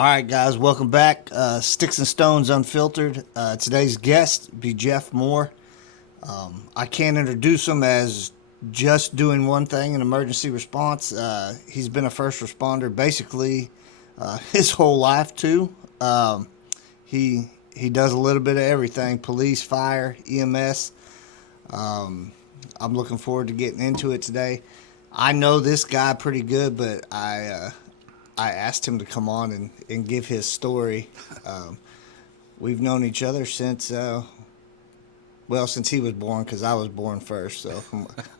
All right, guys, welcome back. Sticks and Stones Unfiltered. Today's guest be Jeff Moore. I can't introduce him as just doing one thing in emergency response. He's been a first responder basically his whole life too. He does a little bit of everything: police, fire, EMS. I'm looking forward to getting into it today. I know this guy pretty good, but I asked him to come on and give his story. We've known each other since, since he was born, because I was born first, so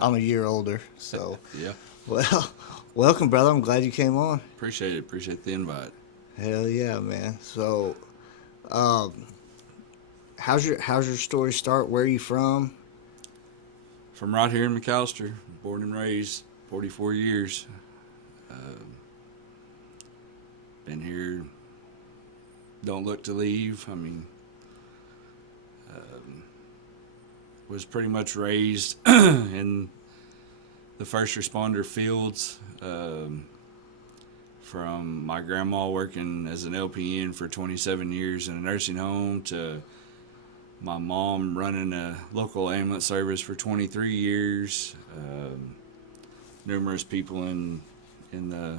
I'm a year older. So, Yeah, well, welcome, brother. I'm glad you came on. appreciate it. Appreciate the invite. Hell yeah, man. So, how's your story start? Where are you from? From right here in McAllister, born and raised, 44 years. Been here, don't look to leave. I mean, was pretty much raised in the first responder fields. From my grandma working as an LPN for 27 years in a nursing home to my mom running a local ambulance service for 23 years. Numerous people in the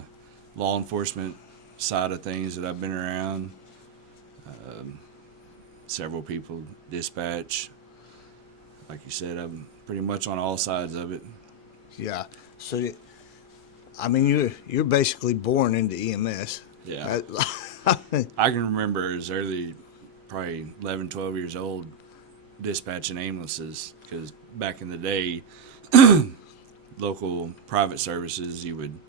law enforcement side of things that I've been around. Several people dispatch. Like you said, I'm pretty much on all sides of it. Yeah. So, I mean, you're basically born into EMS. Yeah. I can remember as early, probably 11, 12 years old, dispatching ambulances, because back in the day, local private services, in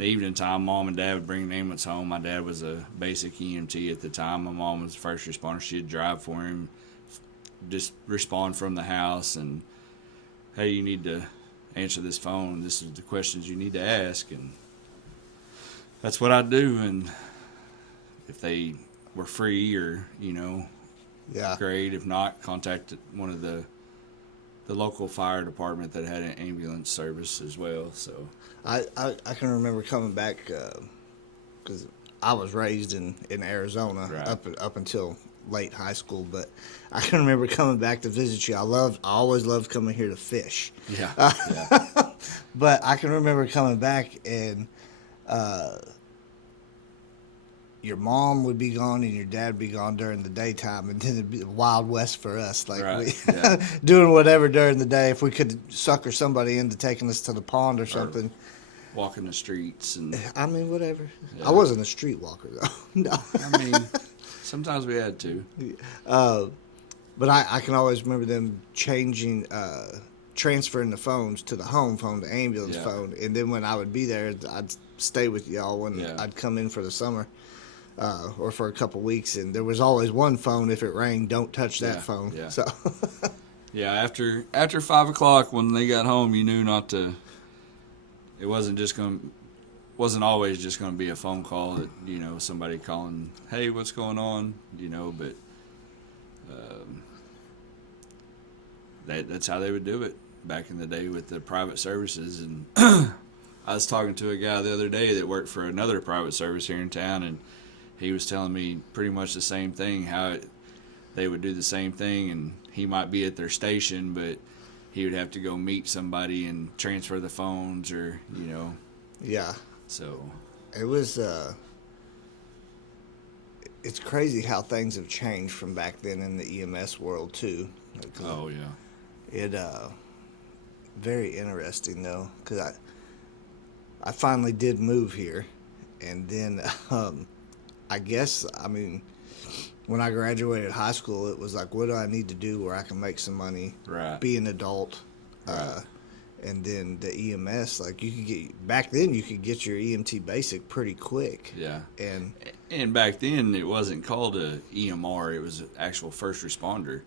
the evening time, mom and dad would bring an ambulance home. My dad was a basic EMT at the time. My mom was the first responder. She'd drive for him, just respond from the house, and, hey, you need to answer this phone. This is the questions you need to ask, and that's what I do. And if they were free or, Yeah. great. If not, contact one of the local fire department that had an ambulance service as well. So I can remember coming back because I was raised in Arizona Right. up until late high school, but I can remember coming back to visit you. I always loved coming here to fish. yeah, But I can remember coming back and your mom would be gone and your dad would be gone during the daytime, and then it'd be the Wild West for us. Like Right, we yeah. doing whatever during the day. If we could sucker somebody into taking us to the pond or something. walking the streets, and I mean, whatever. Yeah. I wasn't a streetwalker though. No. I mean, sometimes we had to. But I can always remember them changing, transferring the phones to the home phone, the ambulance Yeah. phone, and then when I would be there, I'd stay with y'all when Yeah. I'd come in for the summer. Or for a couple weeks, and there was always one phone. If it rang, don't touch that Yeah, phone. yeah. So, Yeah, after 5 o'clock when they got home, you knew not to. It wasn't always just going to be a phone call that somebody calling, hey, what's going on, but that's how they would do it back in the day with the private services. And I was talking to a guy the other day that worked for another private service here in town, and he was telling me pretty much the same thing, how they would do the same thing, and he might be at their station, but he would have to go meet somebody and transfer the phones or, yeah, so. it was. It's crazy how things have changed from back then in the EMS world too. Oh, yeah. It very interesting though, because I finally did move here, and then I guess when I graduated high school, it was like, what do I need to do where I can make some money, Right. be an adult, Right. and then the EMS, like you could get your EMT basic pretty quick. Yeah. And back then, it wasn't called a EMR. It was an actual first responder,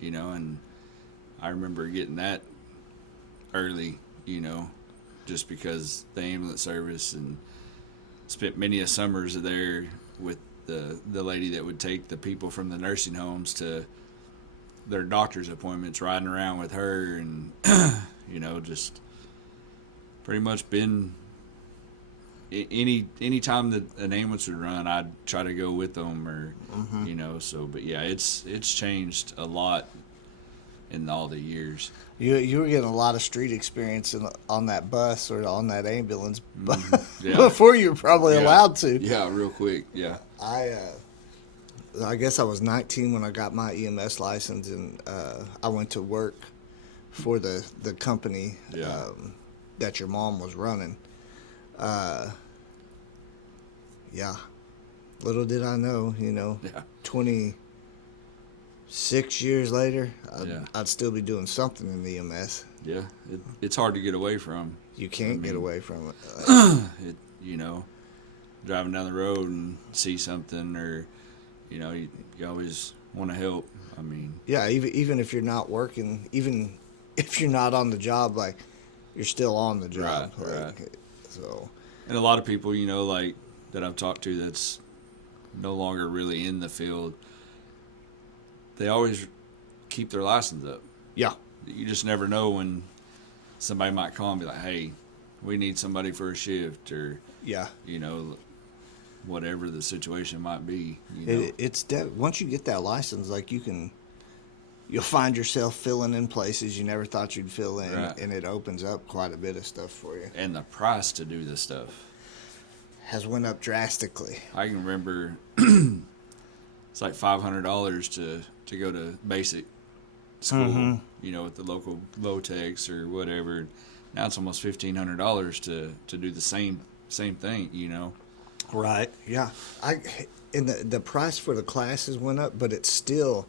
and I remember getting that early, just because the ambulance service, and spent many a summers there with the lady that would take the people from the nursing homes to their doctor's appointments, riding around with her, and just pretty much been any time that an ambulance would run, I'd try to go with them, or you know. So, but yeah, it's changed a lot in all the years. You were getting a lot of street experience on that bus or on that ambulance Yeah. before you were probably Yeah. allowed to. Yeah, real quick. Yeah. I guess I was 19 when I got my EMS license, and I went to work for the company Yeah. that your mom was running. Yeah, little did I know, Yeah. 26 years later, Yeah. I'd still be doing something in the EMS. Yeah. It's hard to get away from. You can't get mean- away from it. You know, driving down the road and see something, or you always want to help. I mean, Yeah, even if you're not working, even if you're not on the job, like you're still on the job. Right, like, So and a lot of people, like that I've talked to, that's no longer really in the field, they always keep their license up. yeah, You just never know when somebody might call and be like, "Hey, we need somebody for a shift," or yeah. whatever the situation might be. You know? Once you get that license, like you'll find yourself filling in places you never thought you'd fill in, Right. and it opens up quite a bit of stuff for you. And the price to do this stuff. Has went up drastically. I can remember it's like $500 to go to basic school, at the local Votex or whatever. Now it's almost $1,500 to do the same thing. Right. Yeah. And the price for the classes went up, but it's still,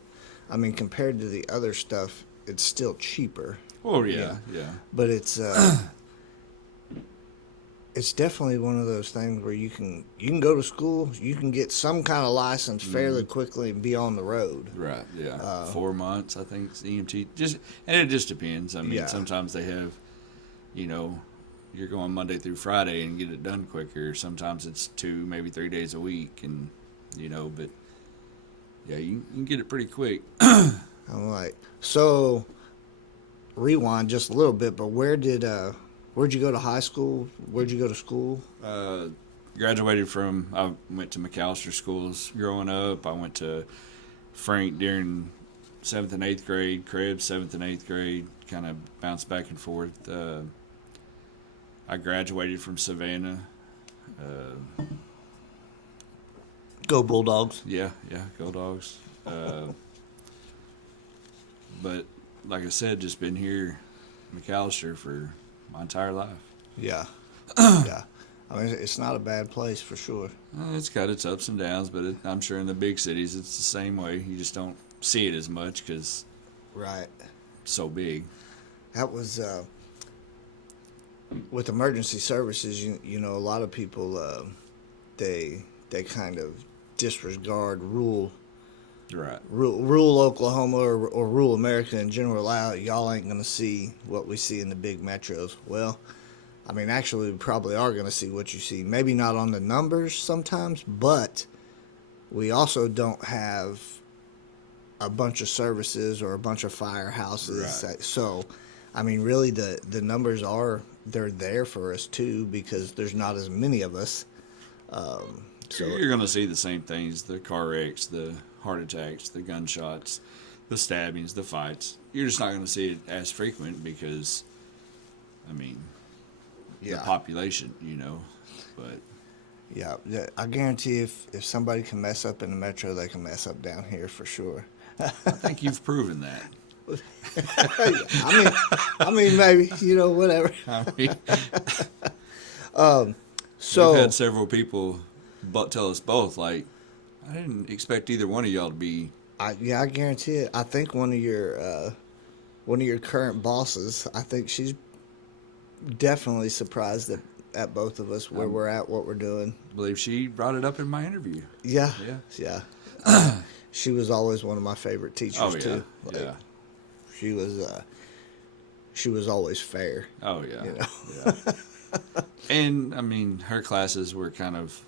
I mean, compared to the other stuff, it's still cheaper. Oh yeah. But it's definitely one of those things where you can go to school, you can get some kind of license fairly quickly and be on the road. Right. Yeah. 4 months, I think, it's EMT. And it just depends. I mean, Yeah. sometimes they have, you're going Monday through Friday and get it done quicker. Sometimes it's 2, maybe 3 days a week, and but yeah, you can get it pretty quick. I'm like, so rewind just a little bit, but where'd you go to high school? Where'd you go to school? Graduated from, I went to McAllister schools growing up. I went to Frank during 7th and 8th grade, Krebs 7th and 8th grade, kind of bounced back and forth. I graduated from Savannah. Go Bulldogs. Yeah, go Dogs. But like I said, just been here, McAllister, for my entire life. Yeah. Yeah. I mean, it's not a bad place for sure. It's got its ups and downs, but I'm sure in the big cities it's the same way. You just don't see it as much because Right. it's so big. That was with emergency services. A lot of people they kind of disregard rural Oklahoma or rural America in general. Y'all ain't gonna see what we see in the big metros. Well, I mean, actually, we probably are gonna see what you see. Maybe not on the numbers sometimes, but we also don't have a bunch of services or a bunch of firehouses. Right. So, I mean, really, the numbers they're there for us too, because there's not as many of us. So You're going to see the same things: the car wrecks, the heart attacks, the gunshots, the stabbings, the fights. You're just not going to see it as frequent because, I mean, the population, But yeah, I guarantee if somebody can mess up in the metro, they can mess up down here for sure. I think you've proven that. I mean, maybe whatever. I mean, So we've had several people tell us both, like, I didn't expect either one of y'all to be. I guarantee it. I think one of your current bosses, I think she's definitely surprised at both of us where we're at, what we're doing. I believe she brought it up in my interview. Yeah. She was always one of my favorite teachers Oh yeah, too. yeah. She was always fair. Oh yeah, Yeah. And I mean, her classes were kind of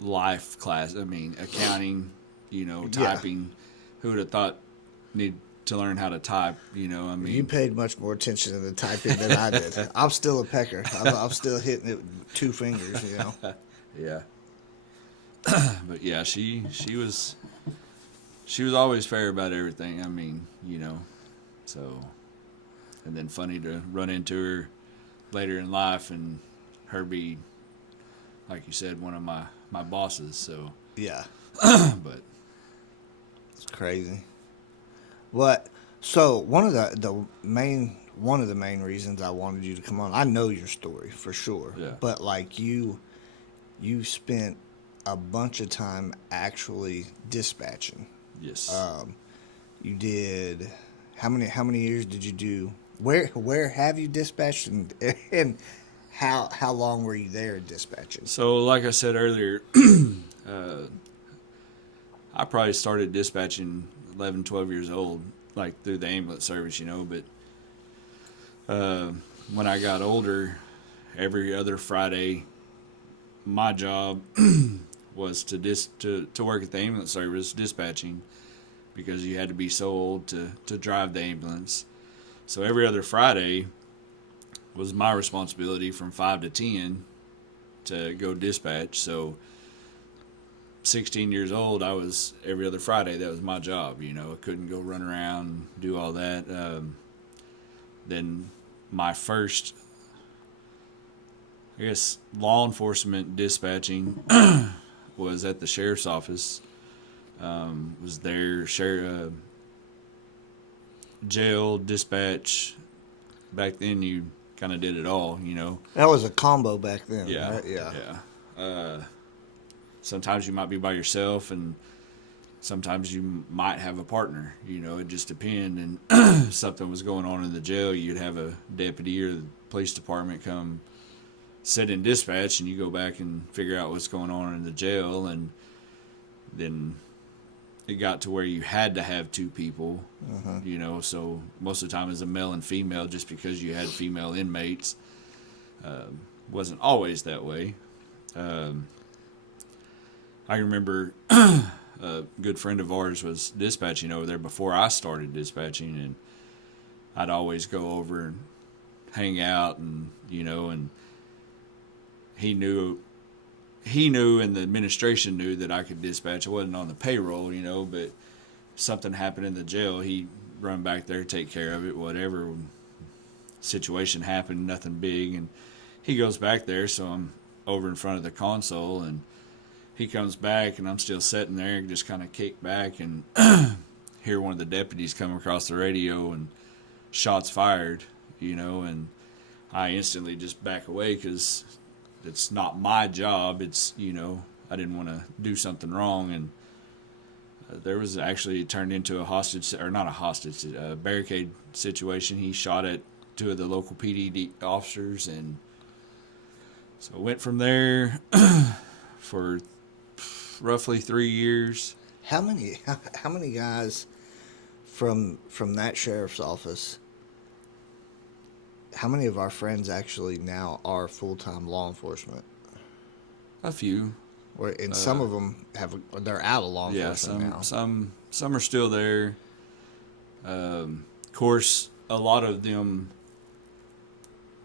life class. I mean, accounting, typing. Who would have thought need to learn how to type. You know, I mean, You paid much more attention to the typing than I did. I'm still a pecker. I'm still hitting it with 2 fingers, you know. yeah. But yeah, she was always fair about everything. I mean, you know, so, and then funny to run into her later in life and her be, like you said, one of my bosses. So, Yeah, but it's crazy. What? So one of the main reasons I wanted you to come on, I know your story for sure. Yeah. But like you spent a bunch of time actually dispatching. yes. You did how many years did you do? Where have you dispatched and how long were you there dispatching? So, like I said earlier, I probably started dispatching 11, 12 years old, like through the ambulance service, you know. But when I got older, every other Friday, my job was to work at the ambulance service dispatching, because you had to be so old to drive the ambulance. So every other Friday was my responsibility from 5 to 10 to go dispatch. So 16 years old, I was every other Friday. That was my job. You know, I couldn't go run around and do all that. Then my first, I guess, law enforcement dispatching was at the sheriff's office. Was there jail, dispatch. Back then, you kind of did it all. You know. That was a combo back then. Yeah. Right? Yeah. Yeah. Sometimes you might be by yourself, and sometimes you might have a partner. You know, it just depends. And if something was going on in the jail, you'd have a deputy or the police department come sit in dispatch, and you go back and figure out what's going on in the jail. And then it got to where you had to have 2 people. You know, so most of the time it's a male and female, just because you had female inmates. Wasn't always that way. I remember a good friend of ours was dispatching over there before I started dispatching, and I'd always go over and hang out, and you know, and he knew and the administration knew that I could dispatch. I wasn't on the payroll, you know, but if something happened in the jail, he'd run back there, take care of it, whatever situation happened, nothing big, and he goes back there, so I'm over in front of the console, and he comes back, and I'm still sitting there, just kind of kicked back, and hear one of the deputies come across the radio, and shots fired, you know, and I instantly just back away, because it's not my job. It's, you know, I didn't want to do something wrong, and there was actually turned into a barricade situation. He shot at 2 of the local PD officers, and so I went from there for roughly 3 years. How many guys from that sheriff's office? How many of our friends actually now are full-time law enforcement? A few. And some of them they're out of law enforcement now. Some are still there. Of course, a lot of them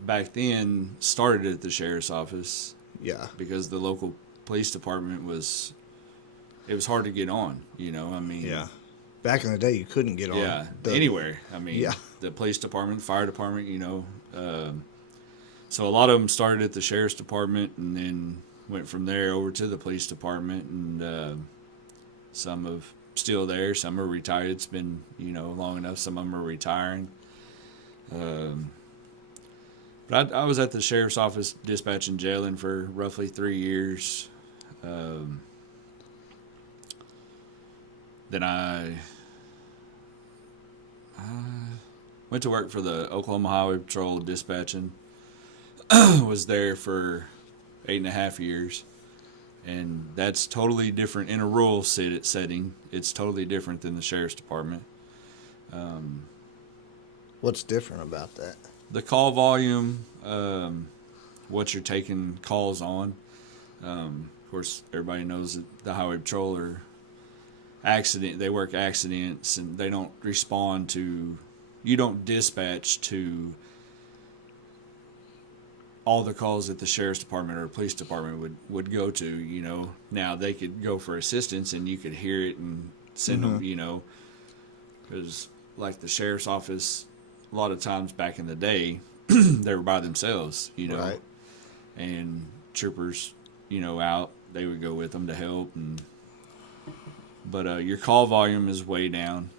back then started at the sheriff's office. Yeah. Because the local police department was hard to get on, you know. I mean, Yeah. Back in the day, you couldn't get on. Yeah, anywhere. I mean, Yeah. The police department, fire department, you know. So a lot of them started at the sheriff's department, and then went from there over to the police department, and some are still there, some are retired. It's been, you know, long enough. Some of them are retiring. But I was at the sheriff's office dispatching jailing for roughly 3 years. Then I went to work for the Oklahoma Highway Patrol dispatching. Was there for 8.5 years. And that's totally different in a rural setting. It's totally different than the sheriff's department. What's different about that? The call volume, what you're taking calls on. Of course, everybody knows that the Highway Patrol are They work accidents, and they don't respond to. You don't dispatch to all the calls that the sheriff's department or police department would go to. Now they could go for assistance, and you could hear it and send them. Because like the sheriff's office, a lot of times back in the day, they were by themselves. Right. And troopers, out, they would go with them to help. But your call volume is way down.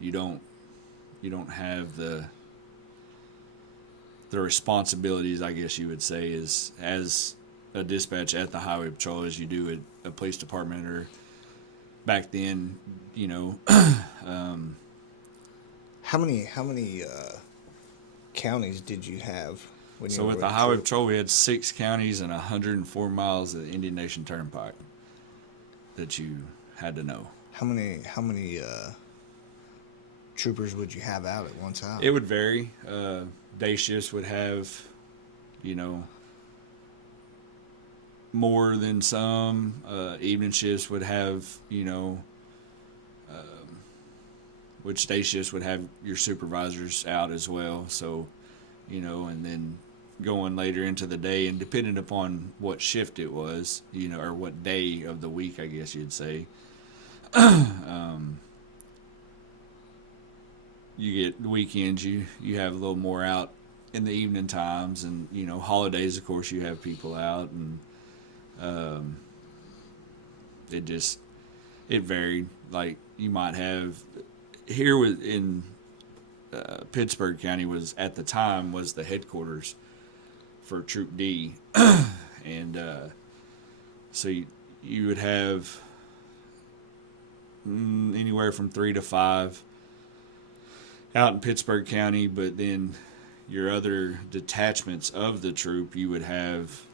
You don't have the responsibilities, I guess you would say, as a dispatch at the highway patrol as you do at a police department, or back then. How many counties did you have when you So were with the highway patrol, we had 6 counties and 104 miles of the Indian Nation Turnpike that you had to know. How many troopers would you have out at one time? It would vary. Day shifts would have, more than some. Evening shifts would have, which day shifts would have your supervisors out as well. So, and then going later into the day, and depending upon what shift it was, or what day of the week, I guess you'd say. You get weekends, you have a little more out in the evening times, and holidays, of course, you have people out, and it varied. Like you might have here in Pittsburgh County was at the time was the headquarters for Troop D, and so you would have anywhere from 3 to 5 out in Pittsburgh County, but then your other detachments of the troop, you could have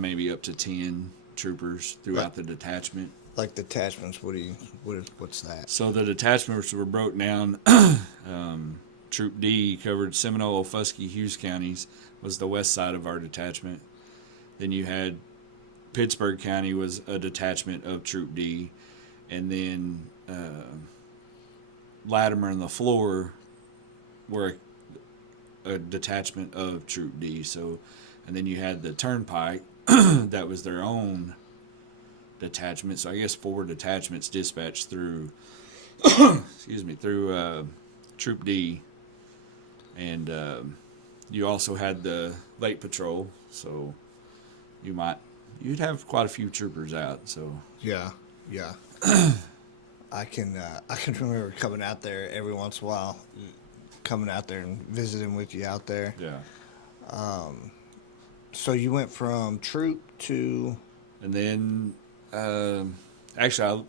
maybe up to 10 troopers throughout the detachment. Like detachments, what's that? So the detachments were broke down. Troop D covered Seminole, Ofusky, Hughes counties, was the west side of our detachment. Then you had Pittsburgh County was a detachment of Troop D, and then Latimer and LaFleur were a detachment of Troop D. So, and then you had the Turnpike that was their own detachment. So I guess 4 detachments dispatched through through Troop D, and you also had the Lake Patrol. So you'd have quite a few troopers out. So yeah. I can remember coming out there every once in a while, coming out there and visiting with you out there. yeah. So you went from troop to, And then actually I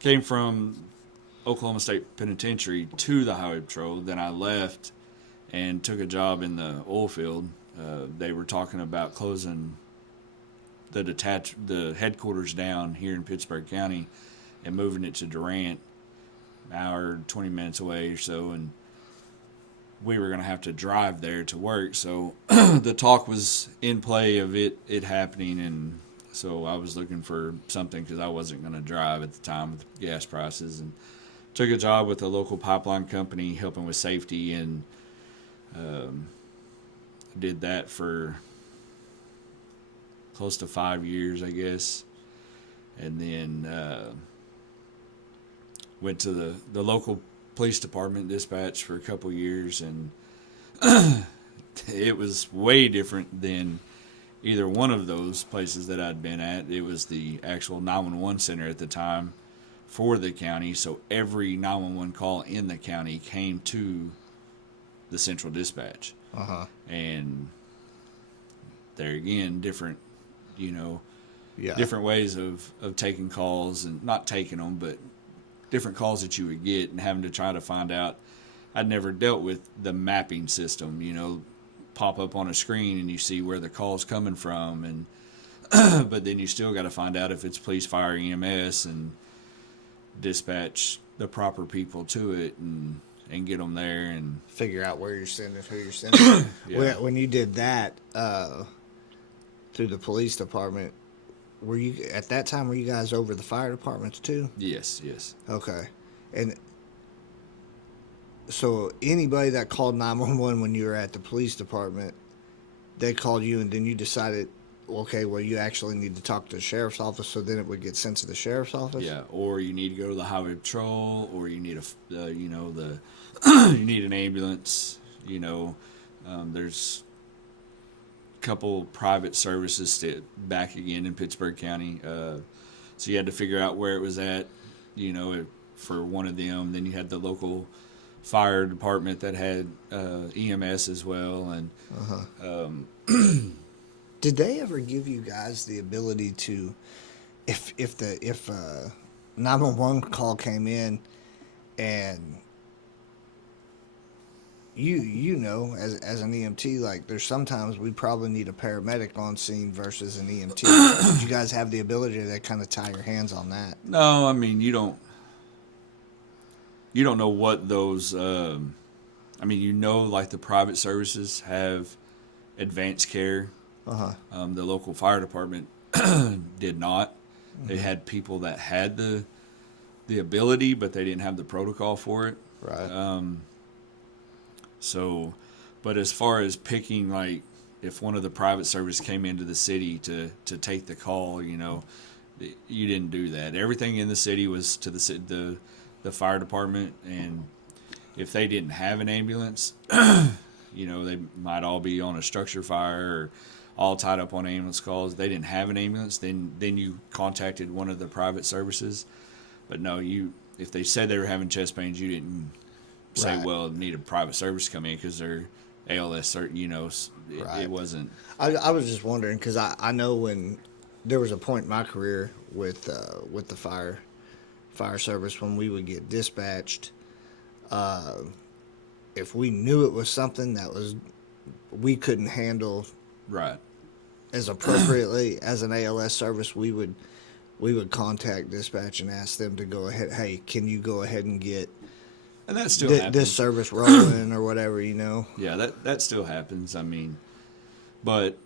came from Oklahoma State Penitentiary to the Highway Patrol. Then I left and took a job in the oil field. They were talking about closing the headquarters down here in Pittsburgh County and moving it to Durant, an hour, 20 minutes away or so, and we were going to have to drive there to work. So the talk was in play of it happening, and so I was looking for something because I wasn't going to drive at the time with gas prices, and took a job with a local pipeline company helping with safety, and did that for close to 5 years, I guess. And then went to the local police department dispatch for a couple years, and it was way different than either one of those places that I'd been at. It was the actual 911 center at the time for the county, so every 911 call in the county came to the central dispatch. And there again, different, different ways of taking calls, and not taking them, but different calls that you would get, and having to try to find out. I'd never dealt with the mapping system, pop up on a screen and you see where the call's coming from, and but then you still got to find out if it's police, fire, EMS, and dispatch the proper people to it, and get them there, and figure out where you're sending, who you're sending. Yeah. When you did that, through the police department. Were you at that time? Were you guys over the fire departments too? Yes, yes. Okay, and so anybody that called 911 when you were at the police department, they called you, and then you decided, okay, well, you actually need to talk to the sheriff's office, so then it would get sent to the sheriff's office. Yeah, or you need to go to the highway patrol, or you need you need an ambulance. There's a couple private services back again in Pittsburgh County. So you had to figure out where it was at, for one of them. Then you had the local fire department that had EMS as well, and Did they ever give you guys the ability to, if 911 call came in, and as an EMT, like there's sometimes we probably need a paramedic on scene versus an EMT. Did you guys have the ability to kind of tie your hands on that? no, I mean you don't know what those. Like the private services have advanced care. The local fire department did not. They had people that had the ability, but they didn't have the protocol for it. Right. But as far as picking, like, if one of the private service came into the city to take the call, you didn't do that. Everything in the city was to the fire department, and if they didn't have an ambulance, they might all be on a structure fire or all tied up on ambulance calls. They didn't have an ambulance, then you contacted one of the private services. But no, if they said they were having chest pains, you didn't say, Right. well, need a private service to come in because they're ALS certain. Right. It wasn't. I was just wondering because I know when there was a point in my career with the fire service when we would get dispatched, if we knew it was something that we couldn't handle Right. as appropriately as an ALS service, we would contact dispatch and ask them to go ahead. Hey, can you go ahead and get And that still happens. this service rolling or whatever? Yeah, that still happens. But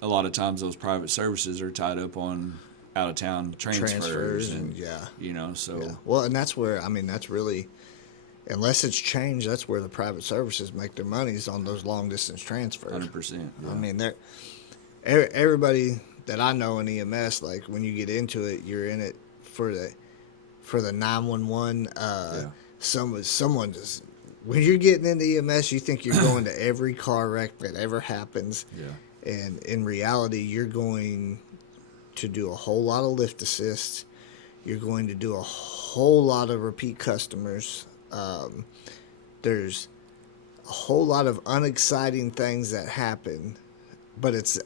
a lot of times those private services are tied up on out of town transfers and yeah. so Yeah. Well, and that's where that's really, unless it's changed, that's where the private services make their monies on those long distance transfers. 100%. Yeah. Everybody that I know in EMS, like when you get into it, you're in it for the 911. Someone just when you're getting into EMS, you think you're going to every car wreck that ever happens. Yeah. And in reality, you're going to do a whole lot of lift assists. You're going to do a whole lot of repeat customers. There's a whole lot of unexciting things that happen, but it's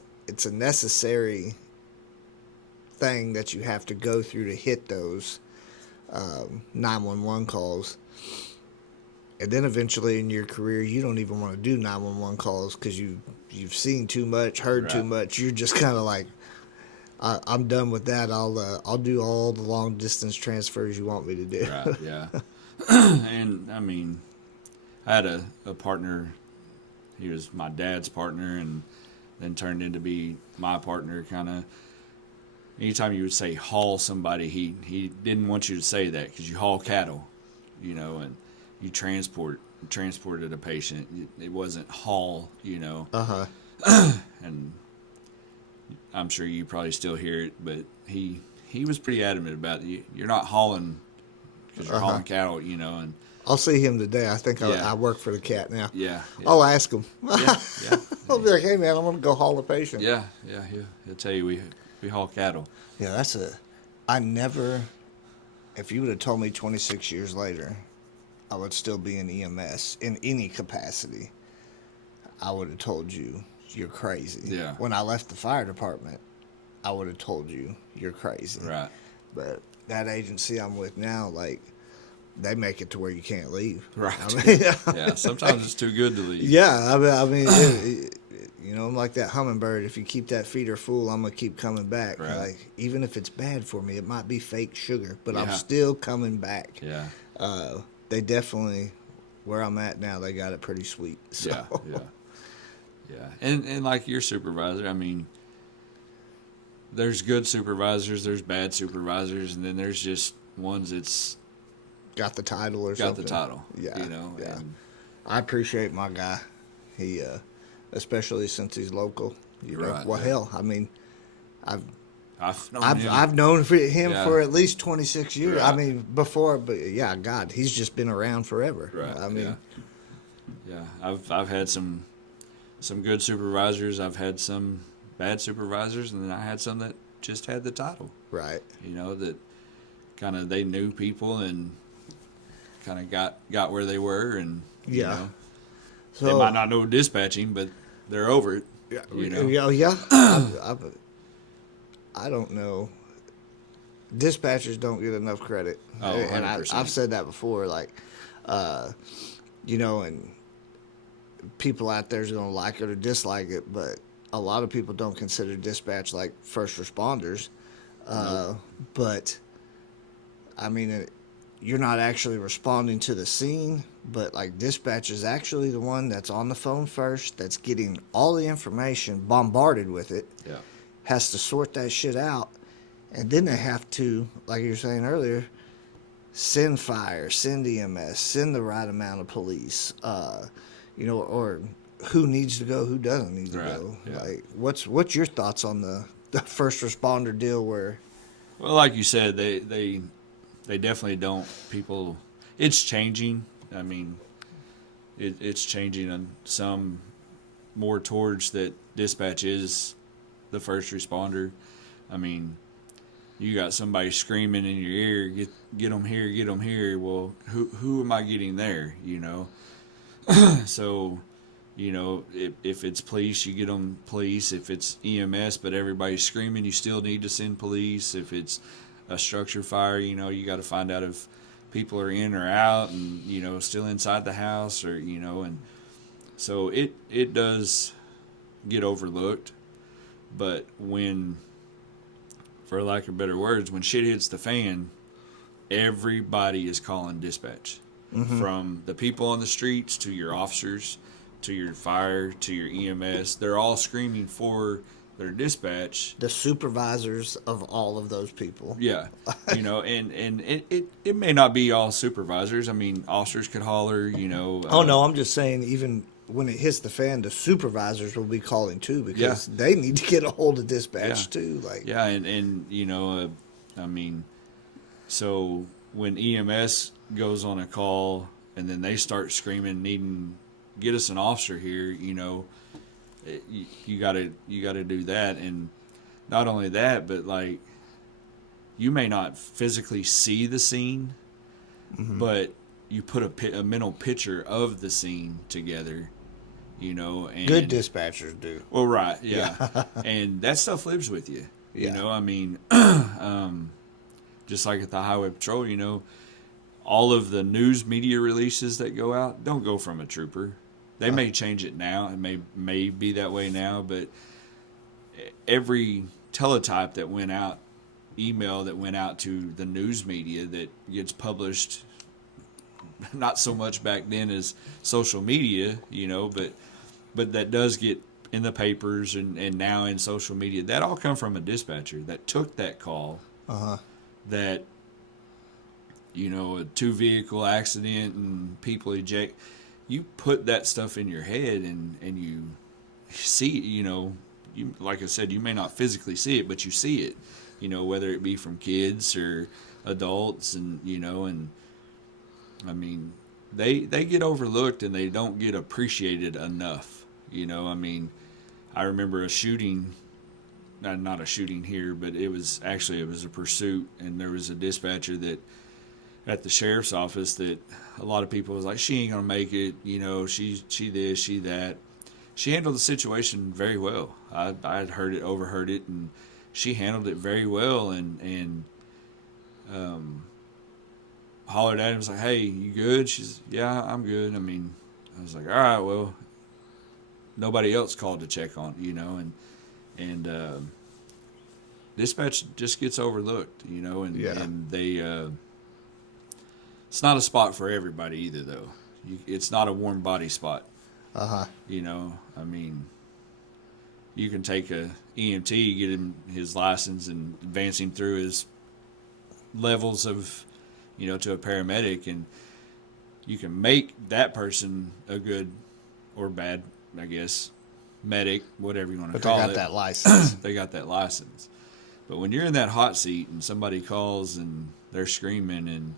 a necessary thing that you have to go through to hit those 911 calls. And then eventually in your career, you don't even want to do 911 calls because you've seen too much, heard too much. You're just kind of like, I'm done with that. I'll do all the long distance transfers you want me to do. Right. Yeah. And I had a partner. He was my dad's partner, and then turned into be my partner. Kind of. Anytime you would say haul somebody, he didn't want you to say that because you haul cattle, and you transported a patient. It wasn't haul, And I'm sure you probably still hear it, but he was pretty adamant about it. You're not hauling because you're hauling cattle, and I'll see him today. I think Yeah. I work for the cat now. yeah. I'll ask him. Yeah. I'll be like, hey man, I'm gonna go haul a patient. Yeah. He'll tell you we haul cattle. Yeah, if you would have told me 26 years later, I would still be in EMS in any capacity, I would have told you you're crazy. Yeah. When I left the fire department, I would have told you you're crazy. Right. But that agency I'm with now, like, they make it to where you can't leave. Right. Yeah. Sometimes it's too good to leave. Yeah, I'm like that hummingbird. If you keep that feeder full, I'm gonna keep coming back. Right. Like, even if it's bad for me, it might be fake sugar, but I'm Yeah. still coming back. Yeah. They definitely, where I'm at now, they got it pretty sweet. So. Yeah. Yeah, and like your supervisor, I mean, there's good supervisors, there's bad supervisors, and then there's just ones that's Got the title or got something. the title. Yeah, You know, yeah. and I appreciate my guy. He, especially since he's local. You know, Right, well, yeah. hell, I mean, I've I've known I've him. I've known him Yeah. for at least 26 years. I Right. mean, before, but yeah, God, he's just been around forever. Right. I mean, yeah. I've had some good supervisors. I've had some bad supervisors, and then I had some that just had the title. right. You know, that kind of they knew people and kind of got where they were, and you Yeah. know, So they might not know dispatching, but they're over it. You know, yeah. I don't know. Dispatchers don't get enough credit. Oh, And 100%. I've said that before. Like, you know, and people out there's gonna like it or dislike it, but a lot of people don't consider dispatch like first responders. But I mean, you're not actually responding to the scene, but like dispatch is actually the one that's on the phone first, that's getting all the information, bombarded with it, yeah, has to sort that shit out, and then they have to, like you were saying earlier, send fire, send EMS, send the right amount of police, you know, or who needs to go, who doesn't need to Right, go. yeah. Like, what's your thoughts on the first responder deal where, well, like you said, they definitely don't. People, it's changing. I mean, it's changing on some more towards that dispatch is the first responder. I mean, you got somebody screaming in your ear, get them here, get them here. Well, who am I getting there? You know, so. You know, if it's police, you get them police. If it's EMS, but everybody's screaming, you still need to send police. If it's a structure fire, you know, you got to find out if people are in or out and, you know, still inside the house or, you know, and so it does get overlooked. But when, for lack of better words, when shit hits the fan, everybody is calling dispatch. From the people on the streets to your officers to your fire, to your EMS, they're all screaming for their dispatch. the supervisors of all of those people. Yeah, you know, and it may not be all supervisors. I mean, officers could holler, you know. Oh no, I'm just saying even when it hits the fan, the supervisors will be calling too because they need to get a hold of dispatch Yeah. too. Like, Yeah, and you know, I mean, so when EMS goes on a call and then they start screaming, needing get us an officer here, you know, you gotta do that. And not only that, but like you may not physically see the scene, but you put a mental picture of the scene together, you know. And good dispatchers do. well, right, yeah. And that stuff lives with you. You Yeah. know, I mean, just like at the Highway Patrol, you know, all of the news media releases that go out don't go from a trooper. They may change it now. It may be that way now, but every teletype that went out, email that went out to the news media that gets published, not so much back then as social media, you know, but that does get in the papers and now in social media, that all come from a dispatcher that took that call. That, you know, a 2-vehicle accident and people eject. You put that stuff in your head and you see, you know, you, like I said, you may not physically see it, but you see it, you know, whether it be from kids or adults, and, you know, and I mean, they get overlooked and they don't get appreciated enough, you know. I mean, I remember a shooting, not a shooting here, but it was a pursuit, and there was a dispatcher that at the sheriff's office that a lot of people was like, she ain't gonna make it, you know, she this, she that. She handled the situation very well. I had overheard it, and she handled it very well, and hollered at him, was like, hey, you good? She's, yeah, I'm good. I mean, I was like, all right, well, nobody else called to check on, you know, and dispatch just gets overlooked, you know, and they, it's not a spot for everybody either, though. It's not a warm body spot. Uh huh. You know, I mean, you can take a EMT, get him his license, and advance him through his levels of, to a paramedic, and you can make that person a good or bad, I guess, medic, whatever you want to But call they it. got that license. They got that license. But when you're in that hot seat and somebody calls and they're screaming, and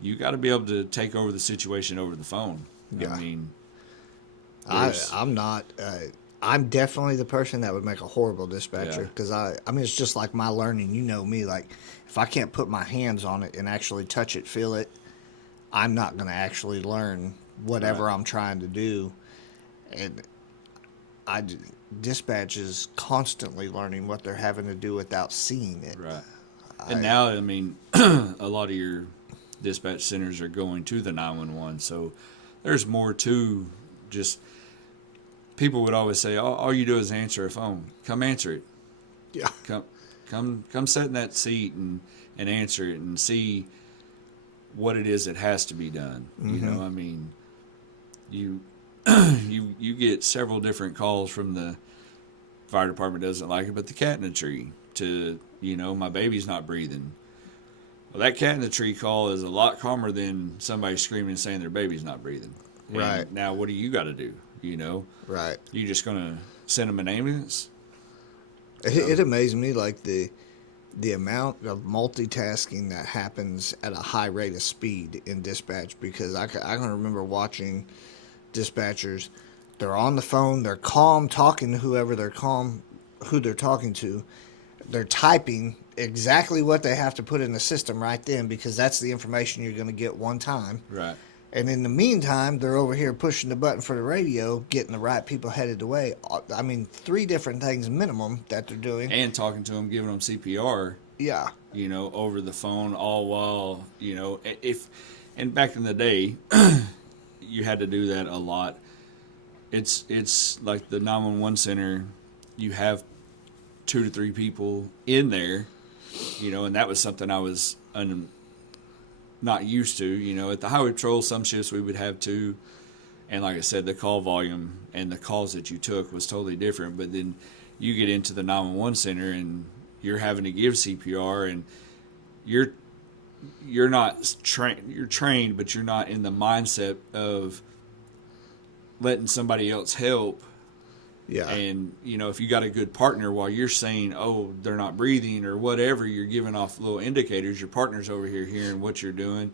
you got to be able to take over the situation over the phone. Yeah. I mean, I'm not. I'm definitely the person that would make a horrible dispatcher Yeah. because I mean, it's just like my learning. You know me. Like, if I can't put my hands on it and actually touch it, feel it, I'm not going to actually learn whatever Right. I'm trying to do. And dispatch is constantly learning what they're having to do without seeing it. right. And now, I mean, a lot of your dispatch centers are going to the 911, so there's more to just. People would always say, all you do is answer a phone. Come answer it. Yeah. Come sit in that seat and answer it and see what it is that has to be done. Mm-hmm. I mean, you you get several different calls from the fire department doesn't like it, but the cat in the tree to, my baby's not breathing. Well, that cat in the tree call is a lot calmer than somebody screaming and saying their baby's not breathing. And Right. now what do you got to do? Right. You just going to send them an ambulance? It amazed me, like the amount of multitasking that happens at a high rate of speed in dispatch, because I can remember watching dispatchers. They're on the phone, they're calm, talking to who they're talking to. They're typing exactly what they have to put in the system right then, because that's the information you're going to get one time. Right. And in the meantime, they're over here pushing the button for the radio, getting the right people headed away. I mean, 3 different things minimum that they're doing. And talking to them, giving them CPR, Yeah. over the phone, all while, and back in the day, you had to do that a lot. It's like the 911 center, you have 2 to 3 people in there, and that was something I was not used to. At the highway patrol, some shifts we would have 2, and like I said, the call volume and the calls that you took was totally different. But then you get into the 911 center and you're having to give CPR, and you're not trained. You're trained, but you're not in the mindset of letting somebody else help. Yeah. And, if you got a good partner, while you're saying, oh, they're not breathing or whatever, you're giving off little indicators. Your partner's over here hearing what you're doing,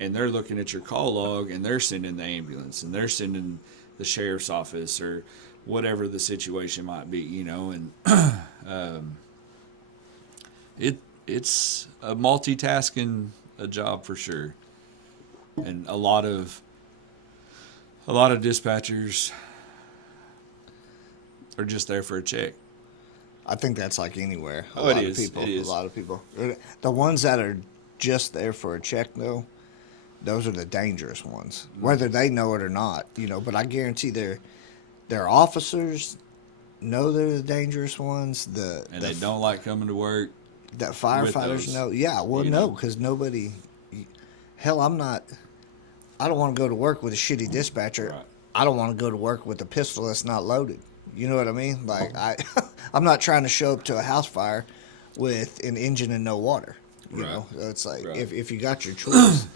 and they're looking at your call log, and they're sending the ambulance, and they're sending the sheriff's office or whatever the situation might be, and it's a multitasking a job for sure. And a lot of dispatchers are just there for a check. I think that's like anywhere. Oh, it is. It is. A lot of people. The ones that are just there for a check, though, those are the dangerous ones, whether they know it or not. But I guarantee their officers know they're the dangerous ones. They don't like coming to work. That firefighters those, know. Yeah, well, no, because nobody. Hell, I don't want to go to work with a shitty dispatcher. Right. I don't want to go to work with a pistol that's not loaded. You know what I mean? Like, I'm not trying to show up to a house fire with an engine and no water. You Right. know, it's like Right. if you got your choice.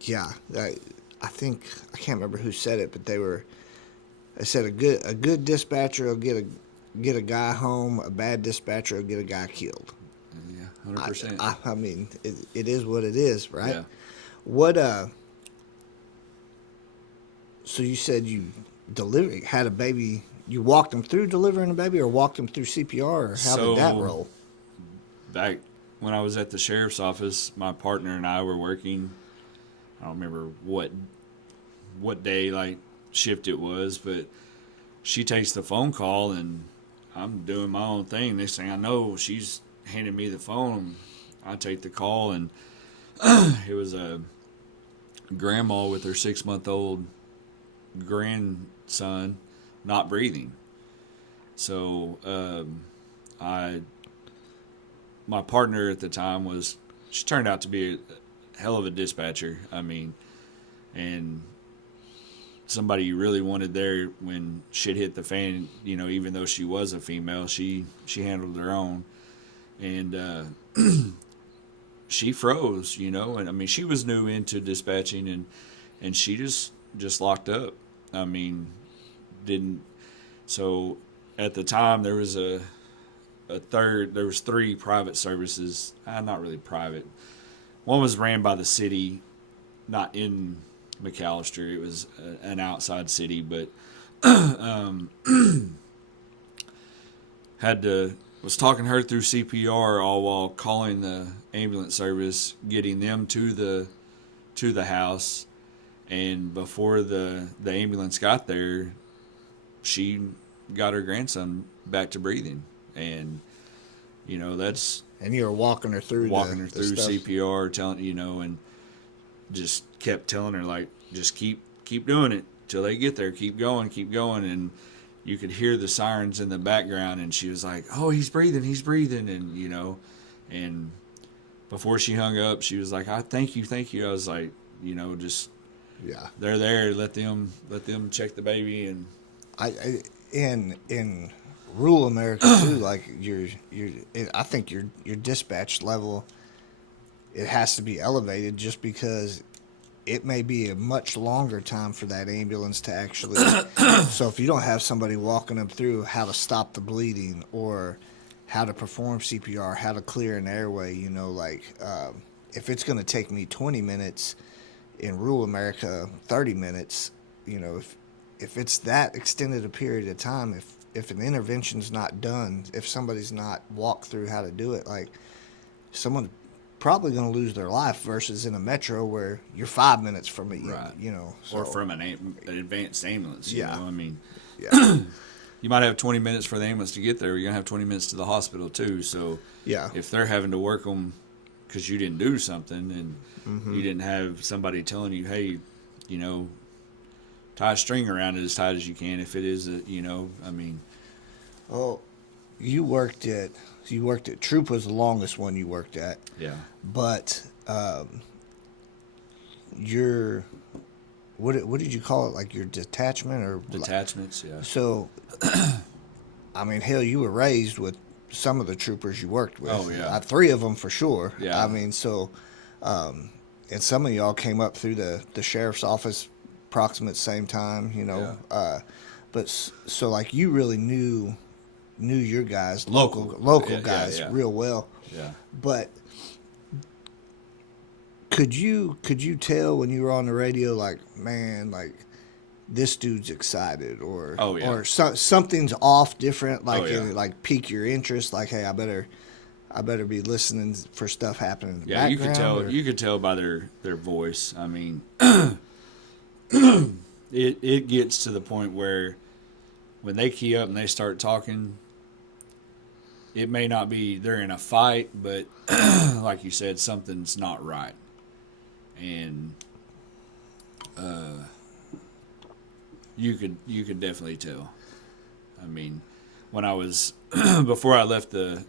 Yeah, I think I can't remember who said it, but they said a good dispatcher will get a guy home. A bad dispatcher will get a guy killed. Yeah, 100%. I mean, it is what it is, right? Yeah. What So you said you had a baby. You walked them through delivering a baby, or walked them through CPR, or how did that roll? Back when I was at the sheriff's office, my partner and I were working. I don't remember what day, like, shift it was, but she takes the phone call and I'm doing my own thing. Next thing I know, she's handing me the phone. I take the call, and it was a grandma with her 6-month-old grandson not breathing. So my partner at the time she turned out to be a hell of a dispatcher. I mean, and somebody you really wanted there when shit hit the fan. You know, even though she was a female, she handled her own, and she froze. You know, and I mean, she was new into dispatching, and she just locked up. I mean, didn't. So at the time there was there was three private services, not really private. One was ran by the city, not in McAllister. It was an outside city, but was talking her through CPR all while calling the ambulance service, getting them to the house, and before the ambulance got there, she got her grandson back to breathing. And you know, that's And you were walking her through the stuff. CPR, telling, you know, and just kept telling her, like, just keep doing it till they get there. Keep going, and you could hear the sirens in the background, and she was like, "Oh, he's breathing," and you know, and before she hung up, she was like, thank you." I was like, you know, just Yeah. they're there. Let them check the baby, and In rural America too, like I think your dispatch level, it has to be elevated just because it may be a much longer time for that ambulance to actually. So if you don't have somebody walking them through how to stop the bleeding or how to perform CPR, how to clear an airway, you know, like if it's going to take me 20 minutes in rural America, 30 minutes, you know, if it's that extended a period of time, if an intervention's not done, if somebody's not walked through how to do it, like someone's probably going to lose their life versus in a metro where you're 5 minutes from it, right, you know. or So, from an advanced ambulance. You know, I mean, yeah, you might have 20 minutes for the ambulance to get there. You're going to have 20 minutes to the hospital, too. So yeah, if they're having to work them because you didn't do something and Mm-hmm. you didn't have somebody telling you, hey, you know, tie a string around it as tight as you can. If it is, you know, I mean. Well, you worked at Troop was the longest one you worked at, Yeah. but your what did you call it? Like your detachment or Detachments, yeah. So, I mean, hell, you were raised with some of the troopers you worked with. Oh, yeah. 3 of them for sure. Yeah. I mean, so, and some of y'all came up through the sheriff's office approximate same time, you know. Yeah. But so like you really knew your guys, local Yeah, guys yeah. real well. Yeah. But could you tell when you were on the radio, like, man, like this dude's excited, or Oh, yeah. or something's off, different, like Oh, yeah. like pique your interest, like, hey, I better be listening for stuff happening in the Yeah, you could background, tell. or- You could tell by their voice. I mean, it gets to the point where when they key up and they start talking, it may not be they're in a fight, but like you said, something's not right, and you could definitely tell. I mean, when I was before I left the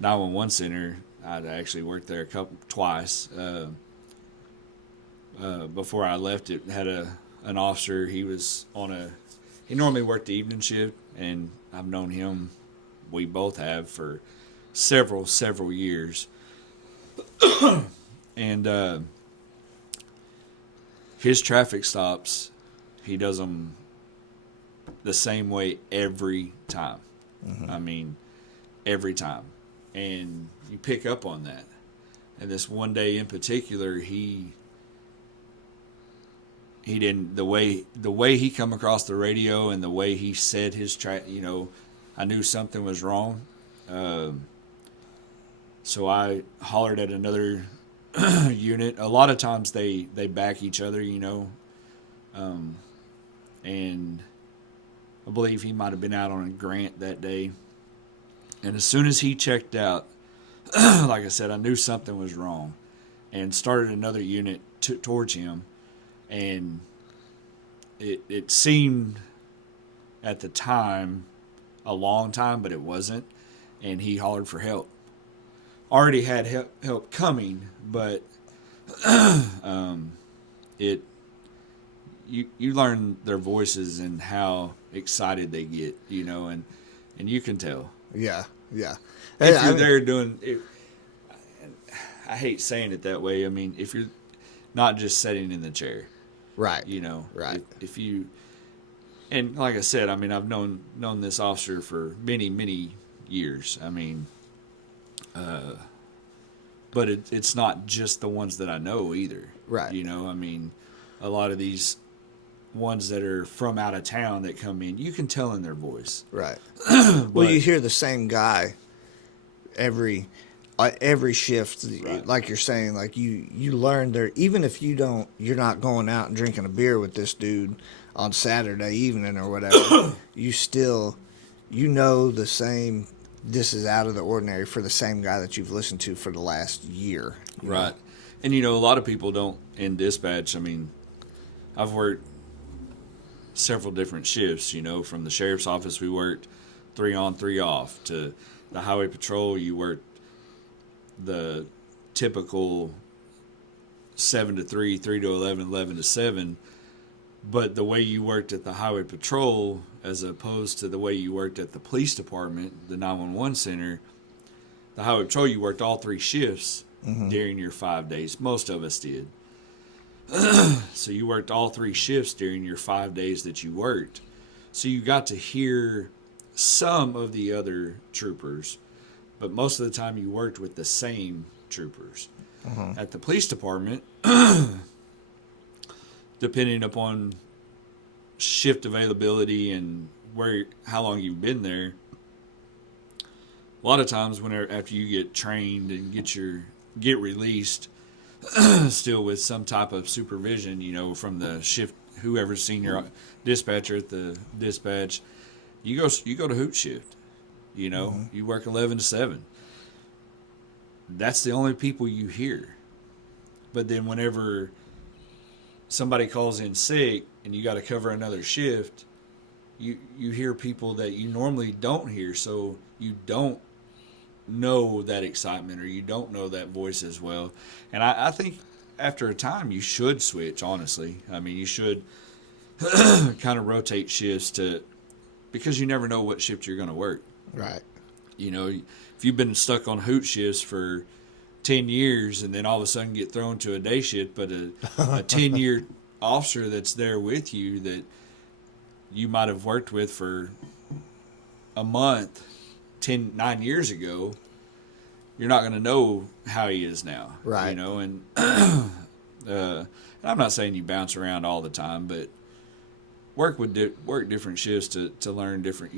911 center, I'd actually worked there twice. Before I left, it had an officer. He was he normally worked the evening shift, and I've known him. We both have for several years, and his traffic stops, he does them the same way every time. Mm-hmm. I mean, every time. And you pick up on that. And this one day in particular, he didn't, the way he come across the radio and the way he said his I knew something was wrong. So I hollered at another unit. A lot of times they back each other, you know. And I believe he might have been out on a grant that day. And as soon as he checked out, like I said, I knew something was wrong, and started another unit towards him. And it seemed at the time a long time, but it wasn't. And he hollered for help. Already had help coming, but you learn their voices and how excited they get, and you can tell Yeah, yeah. if I you're mean, there doing it. I hate saying it that way. I mean, if you're not just sitting in the chair, right, right. if you, and like I said, I mean, I've known this officer for many years. I mean, but it's not just the ones that I know either. Right. I mean, a lot of these ones that are from out of town that come in, you can tell in their voice. Right. Well, you hear the same guy every shift, Right. like you're saying. Like you learn there, even if you're not going out and drinking a beer with this dude on Saturday evening or whatever. You still, the same. This is out of the ordinary for the same guy that you've listened to for the last year. Right. And a lot of people don't in dispatch. I mean, I've worked several different shifts, from the sheriff's office we worked 3 on 3 off, to the highway patrol you worked the typical 7 to 3, 3 to 11, 11 to 7. But the way you worked at the highway patrol as opposed to the way you worked at the police department, the 911 center, the highway patrol, you worked all 3 shifts during your 5 days. Most of us did. So you worked all 3 shifts during your 5 days that you worked. So you got to hear some of the other troopers, but most of the time you worked with the same troopers. At the police department, depending upon shift availability and how long you've been there, a lot of times after you get trained and get released, still with some type of supervision, from the shift, whoever's senior dispatcher at the dispatch, you go to hoot shift. You work 11 to 7. That's the only people you hear. But then whenever somebody calls in sick and you got to cover another shift, you hear people that you normally don't hear, so you don't know that excitement, or you don't know that voice as well. And I think after a time you should switch, honestly. I mean, you should kind of rotate shifts because you never know what shift you're going to work. Right. If you've been stuck on hoot shifts for 10 years and then all of a sudden get thrown to a day shift, but a 10-year officer that's there with you that you might have worked with for a month 9 years ago, you're not going to know how he is now. Right. And I'm not saying you bounce around all the time, but work different shifts to learn different,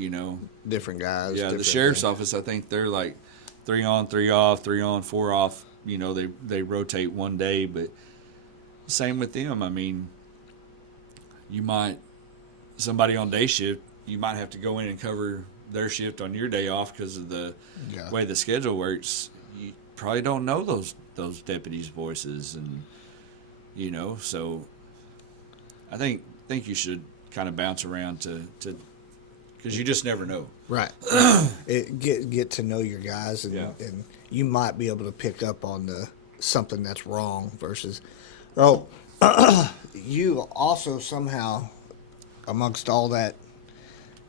Different guys. Yeah, the different sheriff's things. office, I think they're like 3 on 3 off, 3 on 4 off. They rotate one day, but same with them. I mean, somebody on day shift, you might have to go in and cover their shift on your day off because of the way the schedule works. You probably don't know those deputies' voices, and so I think you should kind of bounce around to because you just never know. Right. Get to know your guys, and you might be able to pick up on something that's wrong versus. Oh, you also somehow, amongst all that,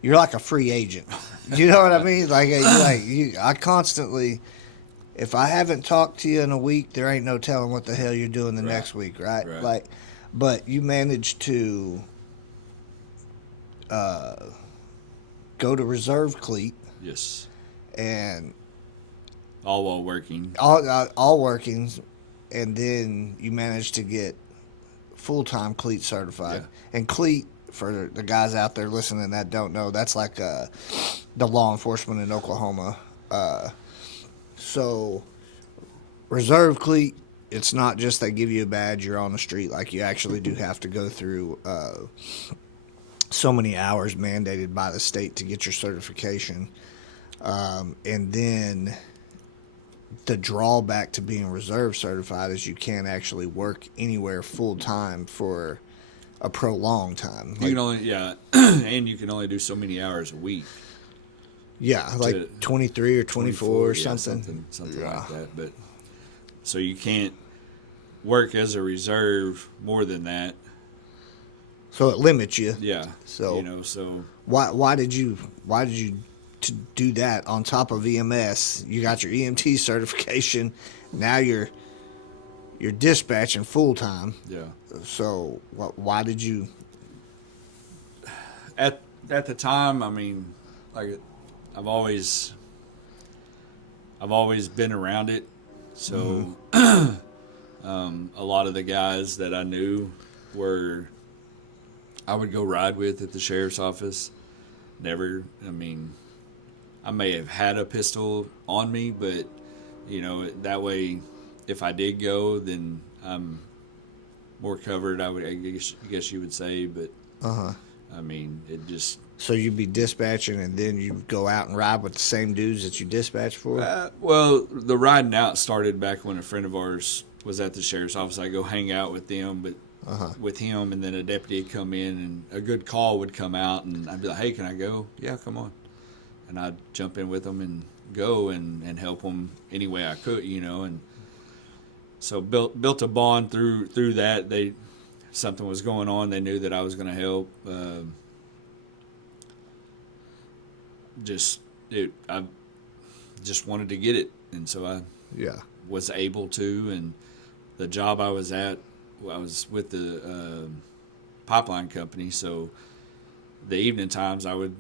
you're like a free agent. You know what I mean? I constantly, if I haven't talked to you in a week, there ain't no telling what the hell you're doing the next week, right? Right. But you managed to go to reserve cleat. Yes. And all while working. All working, and then you managed to get full-time cleat certified. Yeah. And cleat, for the guys out there listening that don't know, that's like the law enforcement in Oklahoma. So reserve cleat, it's not just they give you a badge, you're on the street. Like, you actually do have to go through so many hours mandated by the state to get your certification. And then the drawback to being reserve certified is you can't actually work anywhere full time for a prolonged time. You can only and you can only do so many hours a week. Yeah, like 23 or 24 or something. Something like that. But so you can't work as a reserve more than that. So it limits you. Yeah. So- you know, so Why did you to do that on top of EMS? You got your EMT certification. Now you're dispatching full time. yeah. So why did you? At the time, I mean, like I've always been around it. So a lot of the guys that I knew were I would go ride with at the sheriff's office. Never, I mean, I may have had a pistol on me, but you know, that way, if I did go, then I'm more covered. I guess you would say, but I mean, it just. So you'd be dispatching, and then you go out and ride with the same dudes that you dispatch for. Well, the riding out started back when a friend of ours was at the sheriff's office. I go hang out with them, but with him, and then a deputy would come in, and a good call would come out, and I'd be like, "Hey, can I go?" "Yeah, come on." And I'd jump in with them and go and help them any way I could, you know. And so built a bond through that. Something was going on. They knew that I was going to help. I just wanted to get it, and so I Yeah. was able to. And the job I was at, I was with the pipeline company, so the evening times I would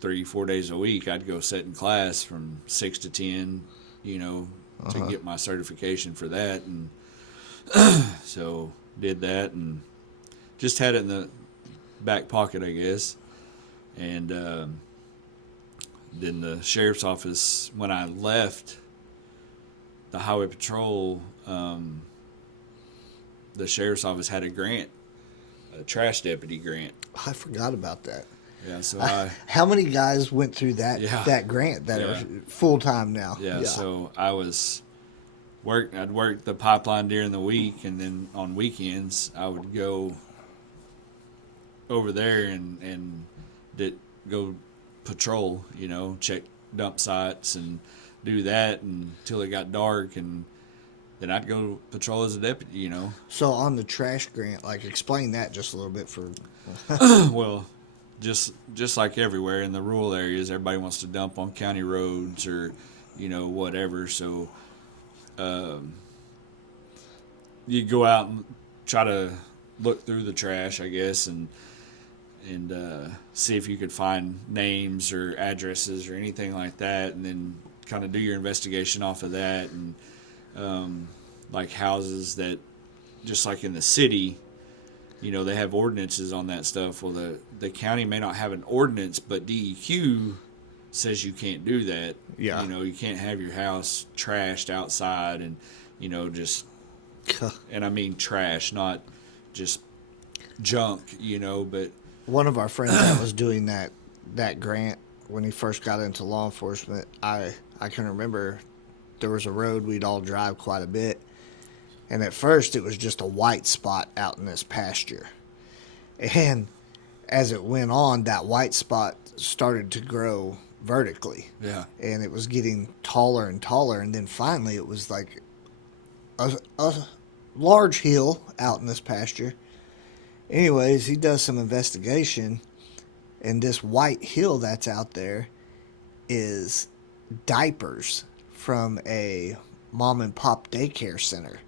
3-4 days a week I'd go sit in class from 6 to 10, you know, to get my certification for that. And so did that and just had it in the back pocket, I guess. And then the sheriff's office, when I left the highway patrol, the sheriff's office had a grant, a trash deputy grant. I forgot about that. Yeah, so How many guys went through that Yeah. that grant that Yeah. are full time now? So I'd work the pipeline during the week, and then on weekends I would go over there and go patrol, you know, check dump sites and do that until it got dark, and then I'd go patrol as a deputy, you know. So on the trash grant, like explain that just a little bit for. Well, just like everywhere in the rural areas, everybody wants to dump on county roads or, you know, whatever. So you go out and try to look through the trash, I guess, and see if you could find names or addresses or anything like that, and then kind of do your investigation off of that. And like houses that, just like in the city, you know, they have ordinances on that stuff. Well, the county may not have an ordinance, but DEQ says you can't do that. Yeah. You know, you can't have your house trashed outside and, you know, just, and I mean trash, not just junk, you know, but. One of our friends that was doing that grant when he first got into law enforcement, I can remember there was a road we'd all drive quite a bit. And at first it was just a white spot out in this pasture. And as it went on, that white spot started to grow vertically. Yeah. And it was getting taller and taller. And then finally it was like a large hill out in this pasture. Anyways, he does some investigation, and this white hill that's out there is diapers from a mom and pop daycare center.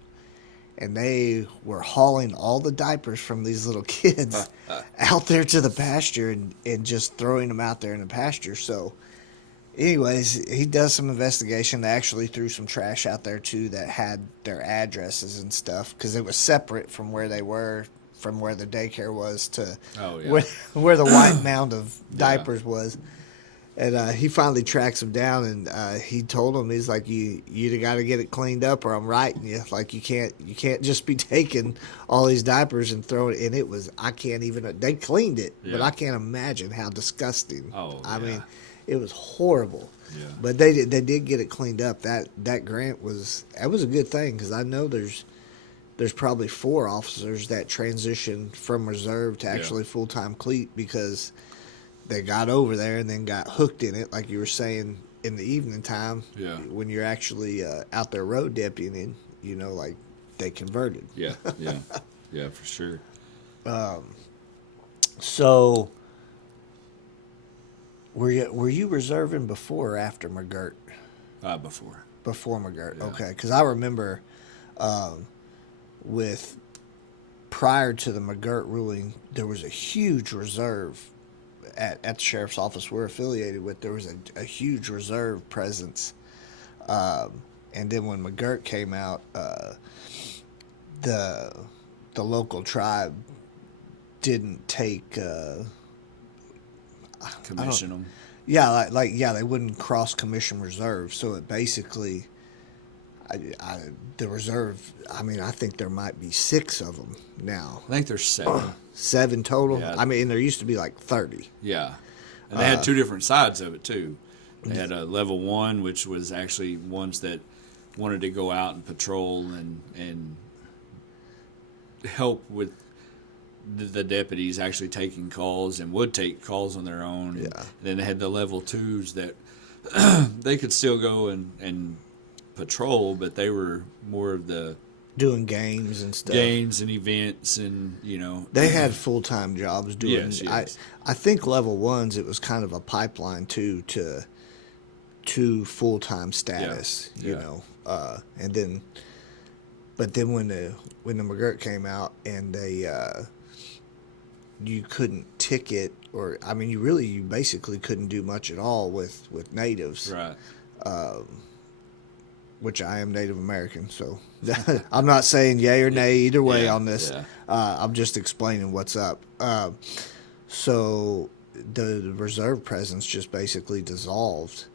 And they were hauling all the diapers from these little kids out there to the pasture and just throwing them out there in the pasture. So anyways, he does some investigation. They actually threw some trash out there too that had their addresses and stuff, because it was separate from where they were, from where the daycare was to where the white mound of diapers was. And he finally tracks them down, and he told him, he's like, you got to get it cleaned up or I'm writing you. Like, you can't just be taking all these diapers and throwing it. And it was, I can't even, they cleaned it, but I can't imagine how disgusting. I mean, it was horrible. Yeah. But they did get it cleaned up. That grant was a good thing, because I know there's probably 4 officers that transitioned from reserve to actually full-time cleat, because they got over there and then got hooked in it, like you were saying, in the evening time. Yeah. When you're actually out there road deputying, you know, like, they converted. Yeah, for sure. So, were you reserving before or after McGirt? Before. Before McGirt, Yeah. okay. Because I remember, with prior to the McGirt ruling, there was a huge reserve at the sheriff's office we're affiliated with. There was a huge reserve presence, and then when McGirt came out, the the local tribe didn't take. Commission them. Yeah, yeah, they wouldn't cross commission reserve, so it basically, the reserve. I mean, I think there might be 6 of them now, I think there's 7. 7 total. Yeah. I mean, there used to be like 30. Yeah. And they had 2 different sides of it, too. They had a level 1, which was actually ones that wanted to go out and patrol and help with the deputies actually taking calls and would take calls on their own. Yeah. And then they had the level 2s that they could still go and patrol, but they were more of the Doing games and stuff. games and events and, you know. They had full time jobs doing. Yes, yes. I think level 1s, it was kind of a pipeline too to full time status. Yeah. You know, and then, but then when the McGirt came out and they you couldn't ticket, or I mean, you basically couldn't do much at all with natives. Right. Which I am Native American, so I'm not saying yay or nay either way Yeah, on this. yeah. I'm just explaining what's up. So the reserve presence just basically dissolved,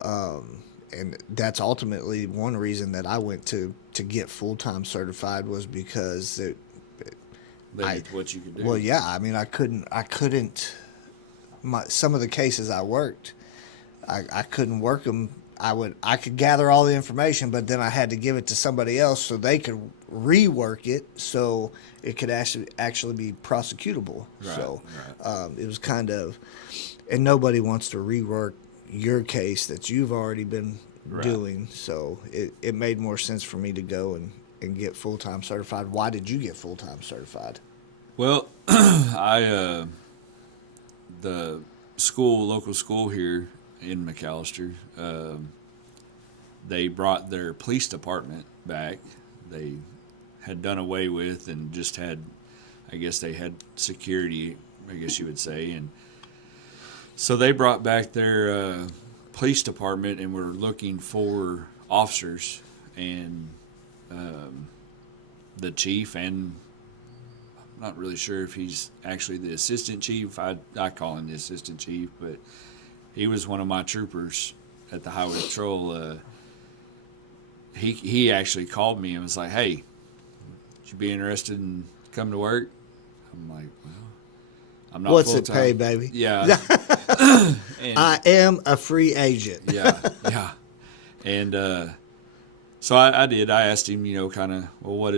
and that's ultimately one reason that I went to get full-time certified, was because Limit what you could do. well, yeah, I mean, I couldn't. Some of the cases I worked, I couldn't work them. I could gather all the information, but then I had to give it to somebody else so they could rework it so it could actually be prosecutable. Right, So right. it was kind of, and nobody wants to rework your case that you've already been Right. doing. So it made more sense for me to go and get full-time certified. Why did you get full-time certified? Well, the local school here in McAllister, they brought their police department back. They had done away with and just had, I guess they had security, I guess you would say. And so they brought back their police department and were looking for officers. And the chief, and I'm not really sure if he's actually the assistant chief. I call him the assistant chief, but he was one of my troopers at the highway patrol. He actually called me and was like, "Hey, would you be interested in coming to work?" I'm like, "Well, I'm not What's full-time." it pay, baby? Yeah. And, I am a free agent. yeah, yeah. And so I did. I asked him, kind of, well,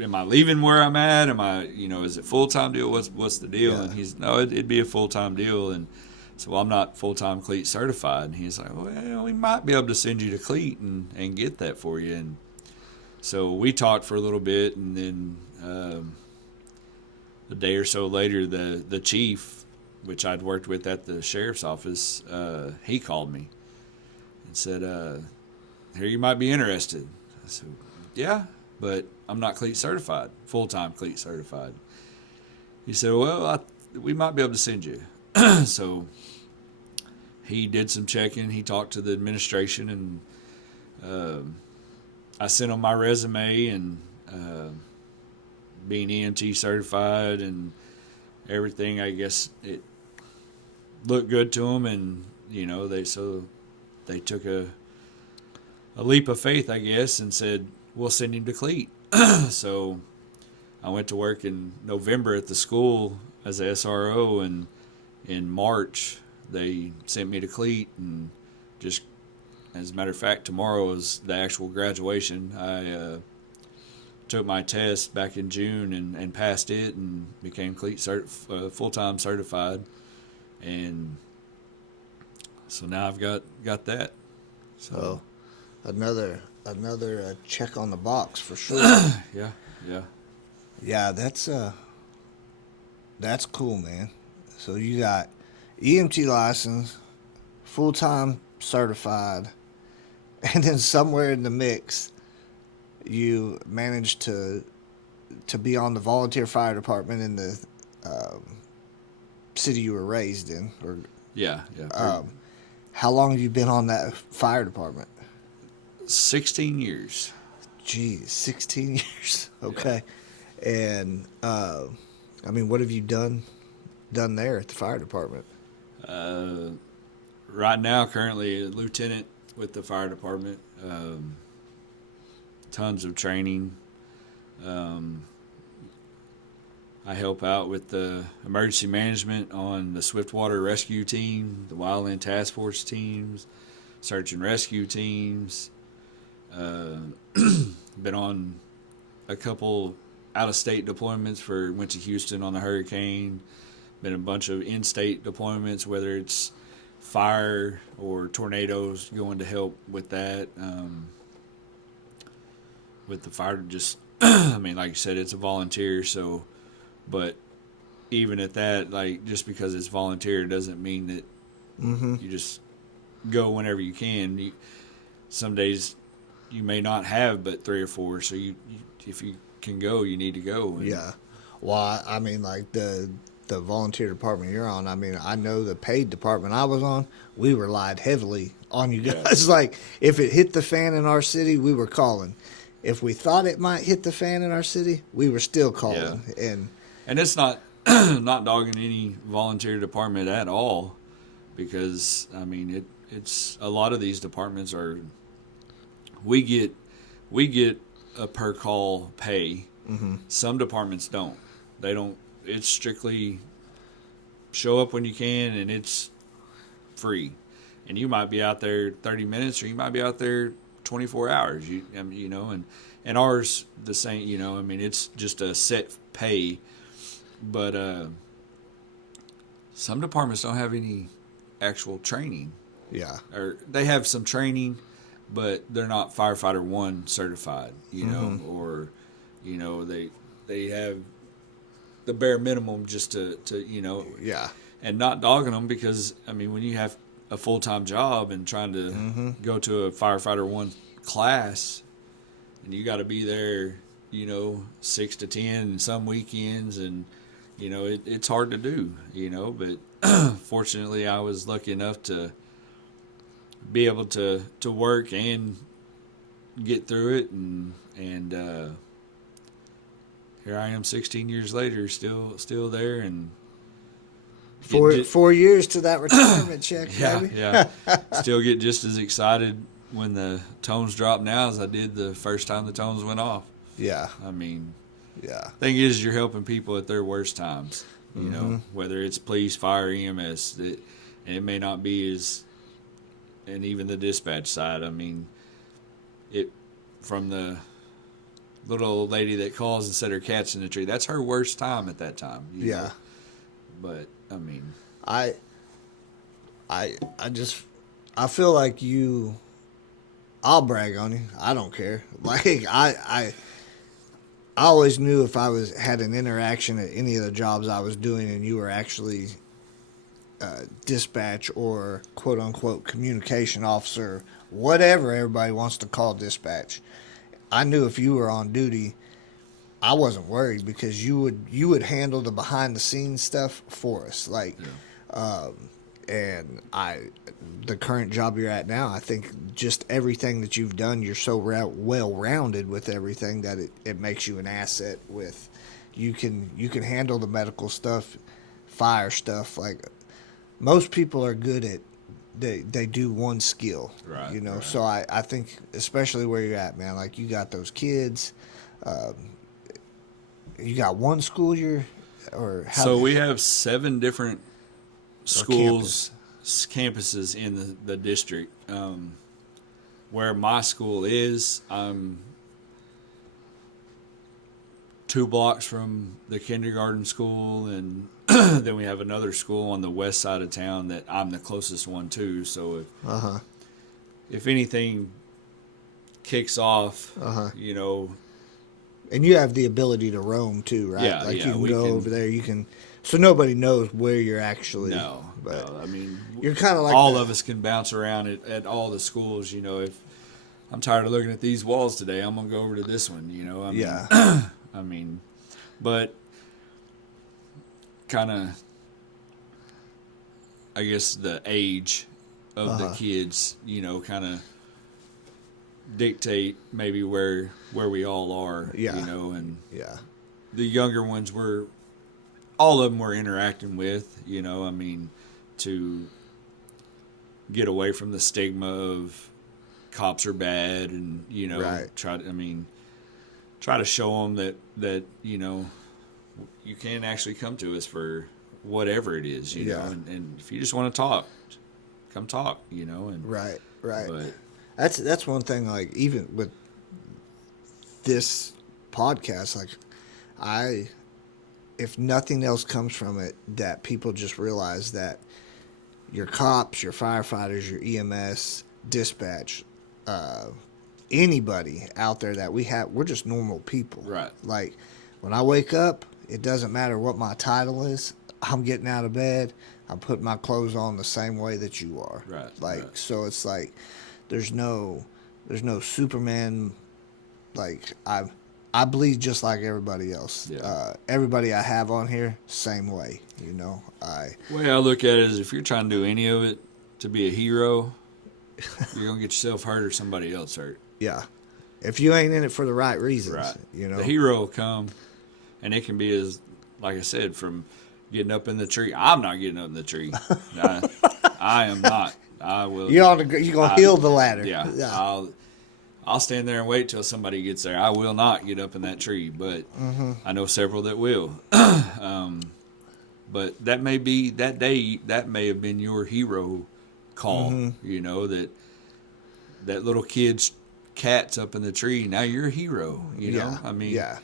am I leaving where I'm at? Am I, is it full-time deal? What's the deal? Yeah. And he's, no, it'd be a full-time deal. And so, well, I'm not full-time cleat certified. And he's like, well, we might be able to send you to cleat and get that for you. And so we talked for a little bit, and then a day or so later, the chief, which I'd worked with at the sheriff's office, he called me and said, "Here, you might be interested." I said, "Yeah, but I'm not cleat certified, full-time cleat certified." He said, "Well, we might be able to send you." So he did some checking. He talked to the administration, and I sent him my resume, and being EMT certified and everything, I guess it looked good to them, and they took a leap of faith, I guess, and said, we'll send him to cleat. So I went to work in November at the school as a SRO, and in March they sent me to cleat. And just as a matter of fact, tomorrow is the actual graduation. I took my test back in June and passed it and became cleat full-time certified. And so now I've got that. So another check on the box for sure. Yeah. Yeah, that's That's cool, man. So you got EMT license, full time certified, and then somewhere in the mix, you managed to be on the volunteer fire department in the um, city you were raised in. Or Yeah, yeah. how long have you been on that fire department? 16 years. Geez, 16 years. Okay, and I mean, what have you done there at the fire department? Right now, currently a lieutenant with the fire department. Tons of training. I help out with the emergency management on the Swiftwater Rescue Team, the Wildland Task Force teams, search and rescue teams. Been on a couple out-of-state deployments went to Houston on the hurricane. Been a bunch of in-state deployments, whether it's fire or tornadoes, going to help with that. With the fire, just I mean, like you said, it's a volunteer. So, but even at that, like just because it's volunteer doesn't mean that you just go whenever you can. Some days you may not have but 3 or 4. So if you can go, you need to go. And Yeah. Well, I mean, like the volunteer department you're on. I mean, I know the paid department I was on. We relied heavily on you guys. Yeah. Like if it hit the fan in our city, we were calling. If we thought it might hit the fan in our city, we were still calling. Yeah. And it's not not dogging any volunteer department at all, because I mean it's a lot of these departments are we get a per call pay. Some departments don't. They don't. It's strictly show up when you can, and it's free. And you might be out there 30 minutes, or you might be out there 24 hours. And ours the same. I mean, it's just a set pay. But some departments don't have any actual training. yeah, Or they have some training, but they're not firefighter 1 certified, or they have the bare minimum just to yeah, and not dogging them, because I mean, when you have a full-time job and trying to go to a firefighter 1 class, and you got to be there 6 to 10 and some weekends, and it's hard to do, but fortunately I was lucky enough to be able to work and get through it, and here I am 16 years later, still there, and 4 years to that retirement check, baby. yeah. Still get just as excited when the tones drop now as I did the first time the tones went off. Yeah, I mean, yeah, thing is, you're helping people at their worst times, whether it's police, fire, EMS. It may not be as, and even the dispatch side. I mean, from the little old lady that calls and set her cats in the tree, that's her worst time at that time. you know? But I mean, I feel like I'll brag on you. I don't care. Like I always knew if I had an interaction at any of the jobs I was doing, and you were actually dispatch or quote unquote communication officer, whatever everybody wants to call dispatch, I knew if you were on duty, I wasn't worried, because you would handle the behind the scenes stuff for us. Like, and the current job you're at now, I think just everything that you've done, you're so well rounded with everything that it makes you an asset. With you can handle the medical stuff, fire stuff. Like most people are good at they do one skill, Right, right. So I think especially where you're at, man. Like you got those kids. You got one school so we have 7 different schools, campuses in the district. Where my school is, I'm 2 blocks from the kindergarten school, and then we have another school on the west side of town that I'm the closest one to. So if anything kicks off, and you have the ability to roam too, right? Yeah, like yeah, you can we go can- over there. You can So nobody knows where you're actually. No, but no. I mean, you're kind of like all of us can bounce around at all the schools. If I'm tired of looking at these walls today, I'm gonna go over to this one. I mean, Yeah. I mean, but kind of, I guess the age of the kids, kind of dictate maybe where we all are. Yeah. And Yeah. the younger ones all of them were interacting with. I mean, to get away from the stigma of cops are bad, and Right. try to show them that you can actually come to us for whatever it is, Yeah. and if you just want to talk, come talk, and Right. Right. but That's one thing. Like even with this podcast, like if nothing else comes from it, that people just realize that your cops, your firefighters, your EMS, dispatch, anybody out there that we're just normal people. Right. Like when I wake up, it doesn't matter what my title is. I'm getting out of bed. I'm putting my clothes on the same way that you are. Right, Like right. so, it's like there's no Superman. Like I bleed just like everybody else. Yeah. Everybody I have on here, same way. the way I look at it is, if you're trying to do any of it to be a hero, you're gonna get yourself hurt or somebody else hurt. Yeah. If you ain't in it for the right reasons, Right. you know. The hero will come, and it can be as, like I said, from getting up in the tree. I'm not getting up in the tree. I am not. I will. You're gonna heal the ladder. Yeah. I'll stand there and wait till somebody gets there. I will not get up in that tree, but I know several that will. But that may be that day. That may have been your hero call. That little kid's cat's up in the tree. Now you're a hero. Yeah. I mean, yeah.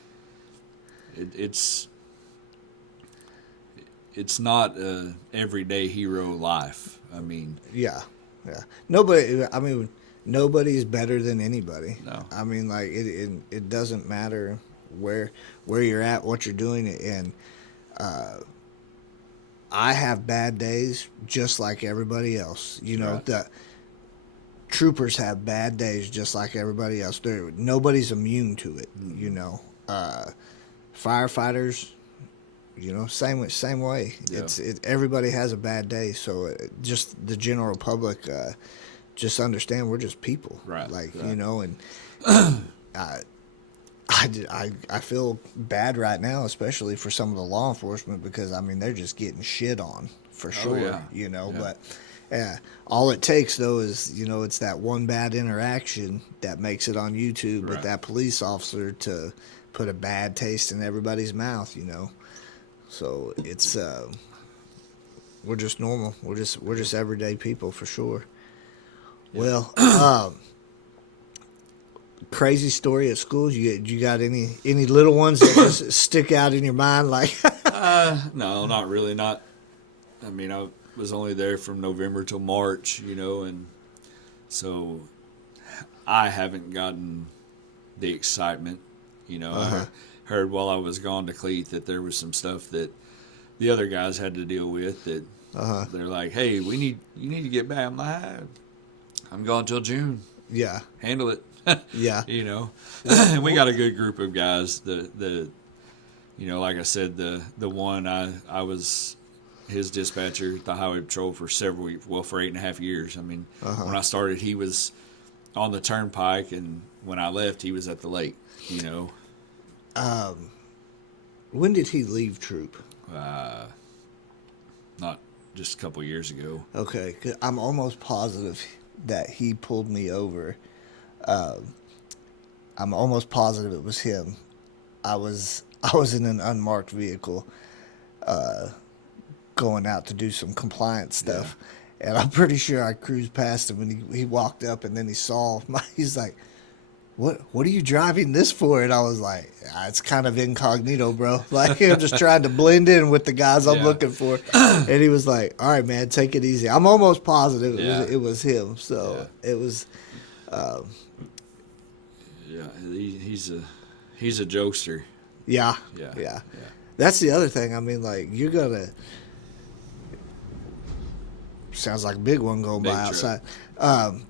it's not a everyday hero life. I mean, Yeah. Yeah. Nobody's better than anybody. No. I mean, like it doesn't matter where you're at, what you're doing, and I have bad days just like everybody else. Right. The troopers have bad days just like everybody else. Nobody's immune to it. Firefighters, same way. Yeah. Everybody has a bad day, so just the general public just understand we're just people, Right, Like right. and I feel bad right now, especially for some of the law enforcement, because they're just getting shit on for sure. yeah. Yeah. But all it takes though is it's that one bad interaction that makes it on YouTube with Right. that police officer to put a bad taste in everybody's mouth. So it's we're just normal. We're just everyday people for sure. Well, crazy story at school. You got any little ones that just stick out in your mind? Like, No, not really. Not. I mean, I was only there from November till March, and so I haven't gotten the excitement. I heard while I was gone to Cleat that there was some stuff that the other guys had to deal with. That they're like, "Hey, you need to get back." I'm like, "I'm gone till June. yeah, Handle it." yeah, And we got a good group of guys. Like I said, the one I was his dispatcher at the highway patrol for several, for 8.5 years. I mean, when I started, he was on the turnpike, and when I left, he was at the lake. When did he leave troop? Not just a couple of years ago. Okay, 'cause I'm almost positive that he pulled me over. I'm almost positive it was him. I was in an unmarked vehicle, going out to do some compliance stuff, and I'm pretty sure I cruised past him, and he walked up, and then he saw he's like, What are you driving this for? And I was like, it's kind of incognito, bro. Like, I'm just trying to blend in with the guys I'm Yeah. looking for. And he was like, all right, man, take it easy. I'm almost positive it was him. So it was. Yeah, he's a jokester. Yeah. Yeah. Yeah. That's the other thing. I mean, like, you're gonna. Sounds like a big one going Big by truck. outside.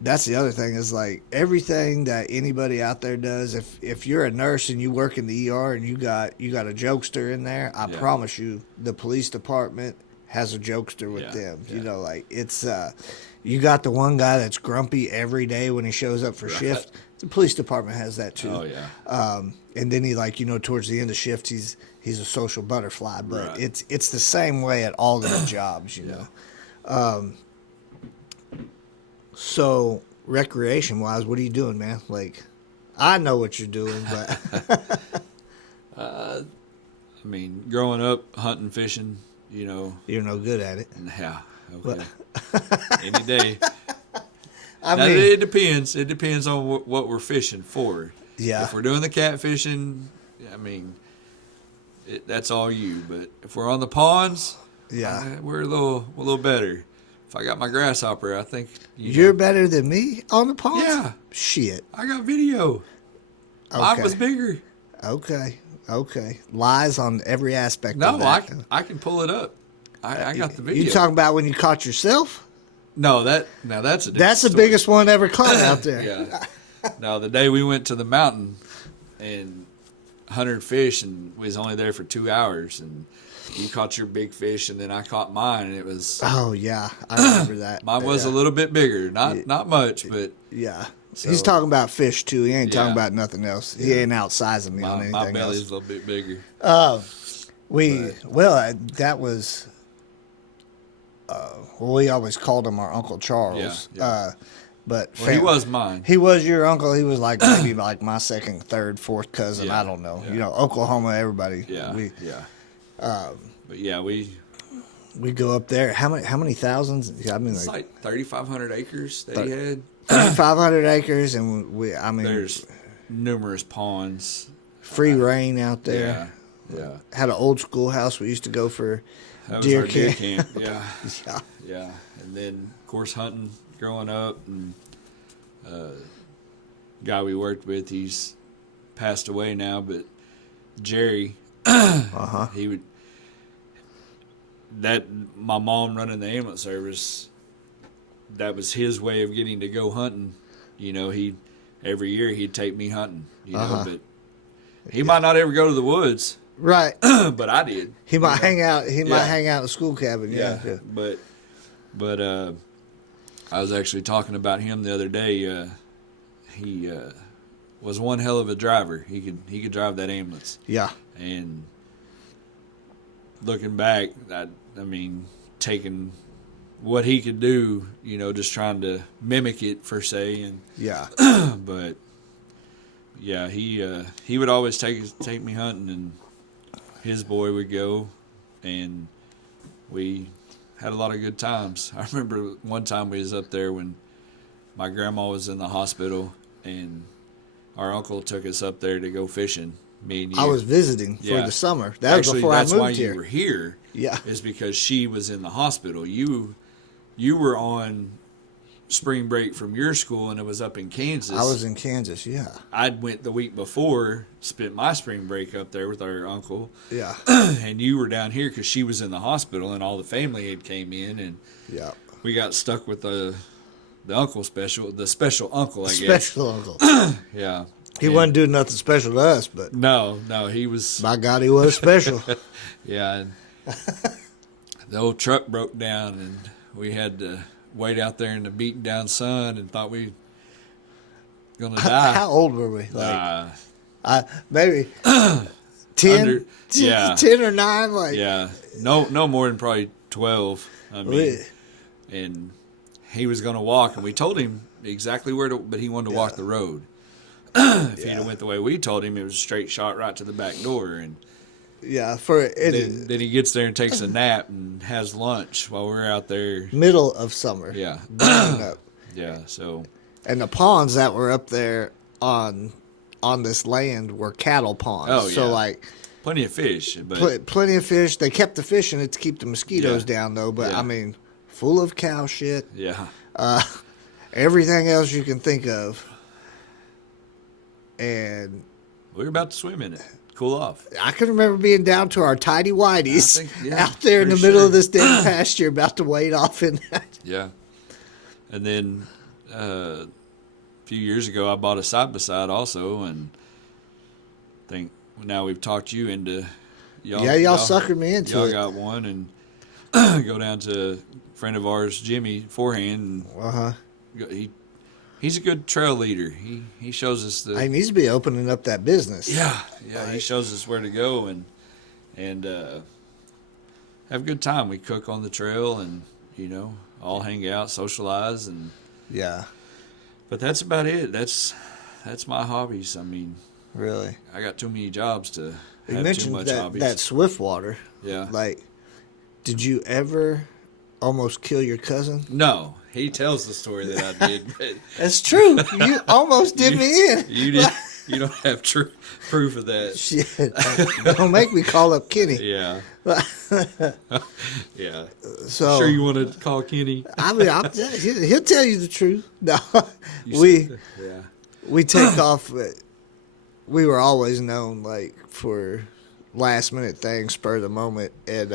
That's the other thing is like everything that anybody out there does. If you're a nurse and you work in the ER and you got a jokester in there, I Yeah. promise you, the police department has a jokester with Yeah, them. yeah. You know, like it's you got the one guy that's grumpy every day when he shows up for Right. shift. The police department has that too. Oh yeah. And then he towards the end of shift he's a social butterfly, but Right. it's the same way at all of the jobs, you know. So recreation wise, what are you doing, man? Like, I know what you're doing, but I mean, growing up hunting, fishing, you know, you're no good at it. yeah, okay. Any day. I Now, mean, it depends. It depends on what we're fishing for. Yeah. If we're doing the catfishing, I mean, that's all you. But if we're on the ponds, yeah, we're a little better. If I got my grasshopper, I think you're better than me on the ponds. Yeah. Shit. I got video. Mine Okay. was bigger. Okay. Lies on every aspect. No, of that. I can pull it up. I got the video. You talking about when you caught yourself? No, that's a different That's the story. biggest one ever caught out there. Yeah. Now the day we went to the mountain and hunted fish, and we was only there for 2 hours, and you caught your big fish, and then I caught mine, and it was Oh yeah, I remember that. mine was yeah. a little bit bigger, not much, but Yeah. So- He's talking about fish too. He ain't talking Yeah. about nothing else. He ain't outsizing me on my anything belly's else. a little bit bigger. That was. We always called him our Uncle Charles. Yeah. But Well, he was mine. He was your uncle. He was like maybe like my second, third, fourth cousin. Yeah, I don't know. yeah. You know, Oklahoma. Everybody. Yeah, We but yeah, we go up there. How many thousands? I mean, it's like like 3,500 acres that he had. 500 acres, and we. I mean, There's numerous ponds. free rain out there. Yeah. Had an old schoolhouse we used to go for That was deer our deer camp. camp. Yeah. Yeah. Yeah, and then of course hunting growing up, and guy we worked with, he's passed away now, but Jerry, he would my mom running the ambulance service. That was his way of getting to go hunting. You know, every year he'd take me hunting. You know, but he might not ever go to the woods, Right. but I did. He might hang out. He might Yeah. hang out in a school cabin. Yeah. But I was actually talking about him the other day. He was one hell of a driver. He could drive that ambulance. Yeah. And looking back, I mean, taking what he could do, you know, just trying to mimic it per se, and Yeah. but yeah, he would always take me hunting, and his boy would go, and we had a lot of good times. I remember one time we was up there when my grandma was in the hospital, and our uncle took us up there to go fishing. Me and you. I was visiting for Yeah. the summer. That was Actually, before I that's why moved you here. were here. Yeah. Is because she was in the hospital. You were on spring break from your school, and it was up in Kansas. I was in Kansas. Yeah. I'd went the week before, spent my spring break up there with our uncle, Yeah. and you were down here because she was in the hospital, and all the family had came in, and Yeah. we got stuck with the special uncle, I guess. Special uncle. Yeah. He And- wasn't doing nothing special to us, but No, he was. by God, he was special. Yeah, and the old truck broke down, and we had to wait out there in the beaten down sun, and thought we gonna die. How old were we? Like, Uh, maybe 10, Under- yeah. 10 or 9. Like, yeah, no more than probably 12. I mean, we- and he was gonna walk, and we told him exactly where to, but he wanted to walk the road. If he'd have went the way we told him, it was a straight shot right to the back door, and yeah, for it, then he gets there and takes a nap and has lunch while we're out there. middle of summer. Yeah, burning up. yeah. So And the ponds that were up there on this land were cattle ponds. Oh, So yeah. like plenty of fish, but plenty of fish. They kept the fish in it to keep the mosquitoes Yeah. down though. But Yeah. I mean, full of cow shit. yeah, Everything else you can think of. And We were about to swim in it, cool off. I can remember being down to our tidy whities I think, yeah, out there in the pretty middle sure. of this damn pasture about to wade off in that. Yeah. And then a few years ago, I bought a side by side also, and I think now we've talked you into. Y'all suckered me into y'all it. got one, and go down to a friend of ours, Jimmy Forehand. Uh-huh. He's a good trail leader. He shows us the. He needs to be opening up that business. Yeah. He shows us where to go and have a good time. We cook on the trail and all hang out, socialize, and Yeah, but that's about it. That's my hobbies. I mean, really. I got too many jobs to You have too mentioned much that hobbies. Swiftwater. Yeah. Like, did you ever almost kill your cousin? No, he tells the story that I did, but That's true. You almost did me in. you don't have proof of that. Shit. Don't make me call up Kenny. Yeah. Yeah. So Sure you want to call Kenny? I mean, he'll tell you the truth. No, Yeah. we take off. We were always known like for last minute things, spur of the moment, and